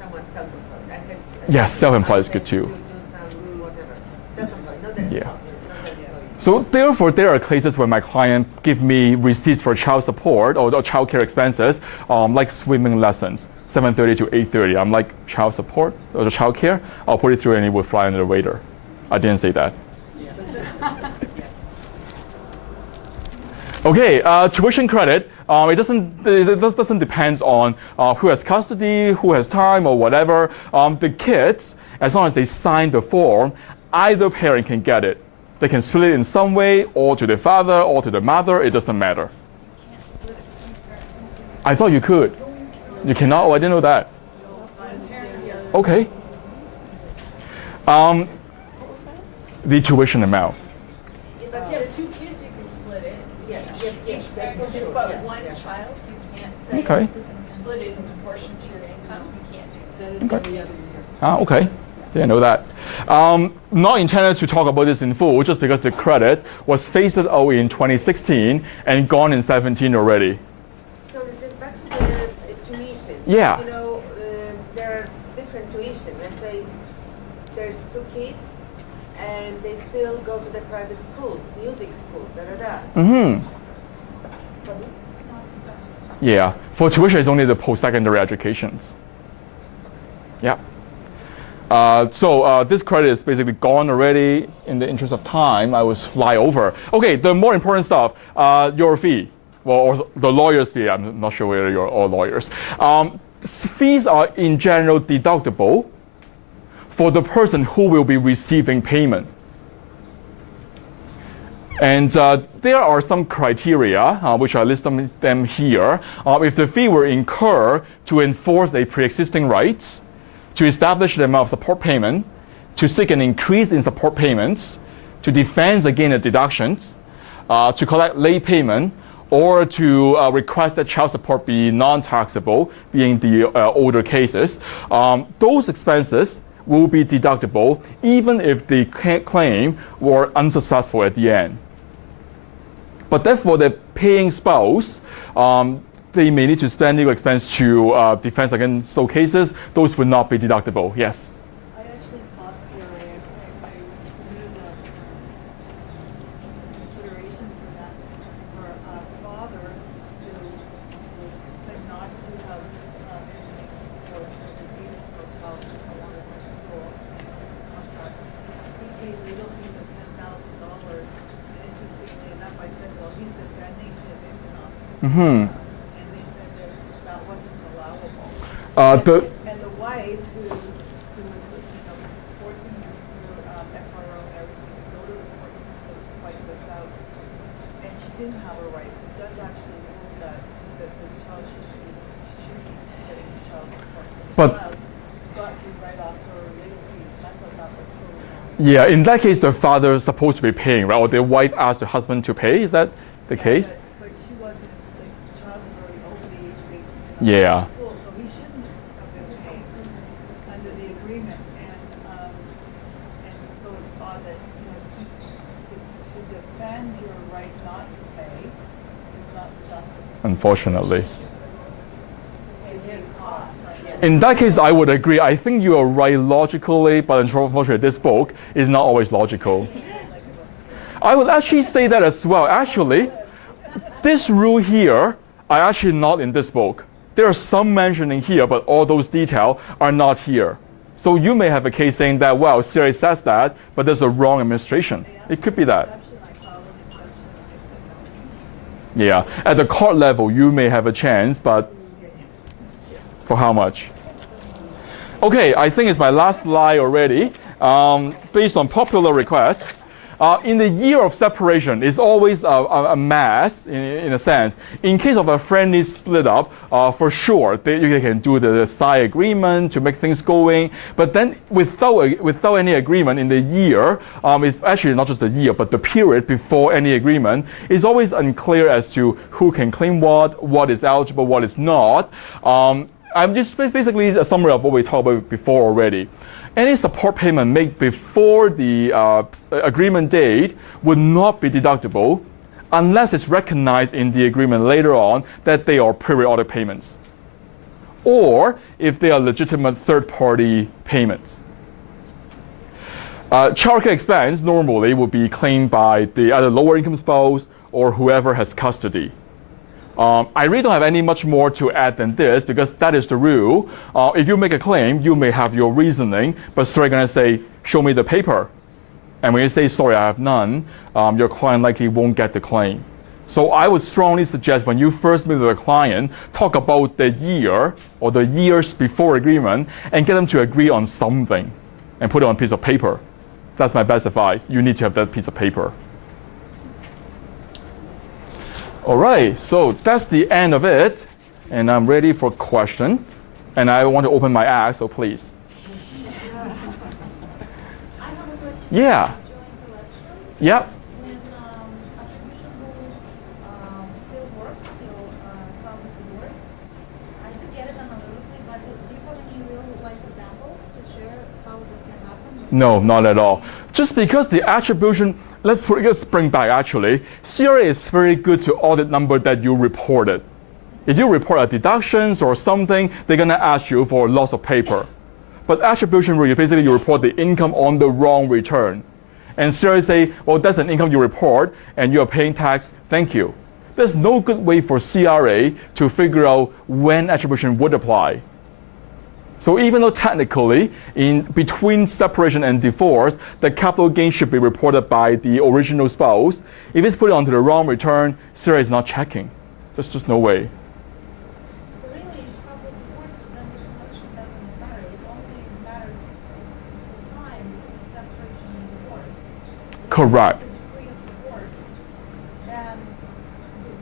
somewhat self-employed. I had- Yes, self-employed is good I too. had to do some whatever. Self-employed, not that Yeah. employed. So therefore, there are cases where my client give me receipts for child support or child care expenses, like swimming lessons, 7:30 to 8:30. I'm like, child support or the child care? I'll put it through and it will fly under the radar. I didn't say that. Okay, tuition credit. It doesn't depend on who has custody, who has time, or whatever. The kids, as long as they sign the form, either parent can get it. They can split it in some way, or to the father, or to the mother. It doesn't matter. I thought you could. You cannot? Oh, I didn't know that. Okay. The tuition amount. If you have 2 kids, you can split it. Yes. But one child, you can't say. Okay. Split it in proportion to your income. You can't do that. Okay. Okay. Didn't know that. Not intended to talk about this in full, just because the credit was phased out in 2016 and gone in 17 already. So just back to the tuition. Yeah. You know, there are different tuition. Let's say there's 2 kids and they still go to the private school, music school, Mm-hmm. Yeah. For tuition, it's only the post-secondary educations. Yeah. So this credit is basically gone already. In the interest of time, I will fly over. Okay, the more important stuff, your fee. Well, or the lawyer's fee. I'm not sure whether you're all lawyers. Fees are in general deductible for the person who will be receiving payment. And there are some criteria, which I list them here. If the fee were incurred to enforce a pre-existing right, to establish the amount of support payment, to seek an increase in support payments, to defend against the deductions, to collect late payment, or to request that child support be non-taxable, being the older cases, those expenses will be deductible even if the claim were unsuccessful at the end. But therefore, the paying spouse, they may need to spend legal expense to defend against those cases. Those would not be deductible. Yes? I actually thought I submitted a consideration for that for a father who was not to have anything for his child who wanted to school. He paid legal fees of $10,000, and interestingly enough, I said, well, he's defending his income. Mm-hmm. And the wife, who was forcing him through FRO and everything to go to the court to fight this out, and she didn't have a right. The judge actually ruled that this child should be getting the child support. But got to write off her legal fees. I thought that was totally wrong. yeah, in that case, the father is supposed to be paying, right? Or the wife asked the husband to pay. Is that the case? But she wasn't. The child was already over the age of 18. Yeah. Unfortunately. In that case, I would agree. I think you are right logically, but unfortunately, this book is not always logical. I would actually say that as well. Actually, this rule here are actually not in this book. There are some mentioning here, but all those details are not here. So you may have a case saying that, well, Siri says that, but there's a wrong administration. It could be that. Yeah, at the court level, you may have a chance, but for how much? Okay, I think it's my last slide already. Based on popular requests, in the year of separation, it's always a mess in a sense. In case of a friendly split up, for sure, you can do the side agreement to make things going. But then without any agreement in the year, it's actually not just the year, but the period before any agreement is always unclear as to who can claim what is eligible, what is not. I'm just basically a summary of what we talked about before already. Any support payment made before the agreement date would not be deductible unless it's recognized in the agreement later on that they are periodic payments, or if they are legitimate third-party payments. Childcare expense normally would be claimed by the either lower income spouse or whoever has custody. I really don't have any much more to add than this because that is the rule. If you make a claim, you may have your reasoning, but sorry, going to say, show me the paper. And when you say, sorry, I have none, your client likely won't get the claim. So I would strongly suggest when you first meet with a client, talk about the year or the years before agreement and get them to agree on something and put it on a piece of paper. That's my best advice. You need to have that piece of paper. All right, so that's the end of it. And I'm ready for question. And I want to open my eyes, so please. I have a question. Yeah. Joint election. Yep. When attribution rules still work, still spousal divorce, I do get it analytically, but do you have any real life examples to share how this can happen? No, not at all. Just because the attribution, let's bring back actually, CRA is very good to audit number that you reported. If you report a deductions or something, they're going to ask you for loss of paper. But attribution rule, basically you report the income on the wrong return. And CRA say, well, that's an income you report and you're paying tax, thank you. There's no good way for CRA to figure out when attribution would apply. So even though technically, in between separation and divorce, the capital gain should be reported by the original spouse, if it's put onto the wrong return, CRA is not checking. There's just no way. So really, couple divorces, then this election doesn't matter. It only matters the time between separation and divorce. If Correct. there's a decree of divorce, then this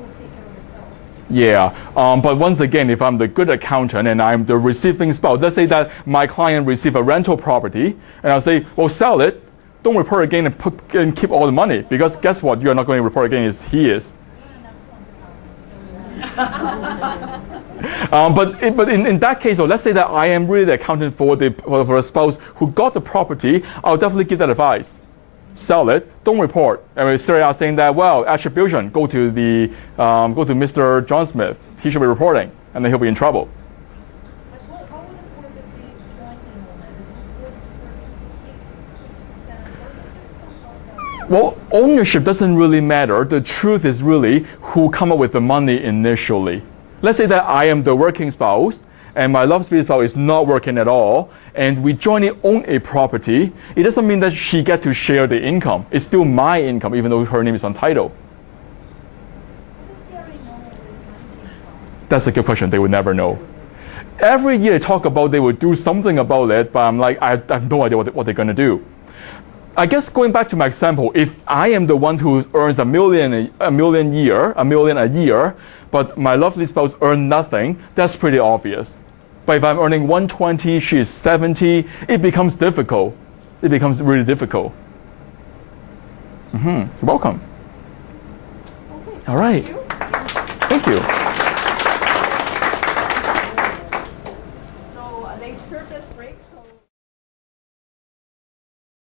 will take care of itself. Yeah, but once again, if I'm the good accountant and I'm the receiving spouse, let's say that my client received a rental property, and I'll say, well, sell it, don't report again and keep all the money, because guess what? You're not going to report again, he is. But in that case, let's say that I am really the accountant for a spouse who got the property, I'll definitely give that advice. Sell it, don't report. And we start out saying that, well, attribution, go to Mr. John Smith. He should be reporting, and then he'll be in trouble. But how would it work if the joint enrollment is 40% Well, ownership doesn't really matter. The truth is really who come up with the money initially. Let's say that I am the working spouse, and my lovely spouse is not working at all, and we jointly own a property. It doesn't mean that she gets to share the income. It's still my income, even though her name is on title. That's a good question. They would never know. Every year they talk about they would do something about it, but I'm like, I have no idea what they're going to do. I guess going back to my example, if I am the one who earns a million a year, but my lovely spouse earns nothing, that's pretty obvious. But if I'm earning 120, she is 70, it becomes difficult. It becomes really difficult. You're welcome. Okay. All right. Thank you. Thank you.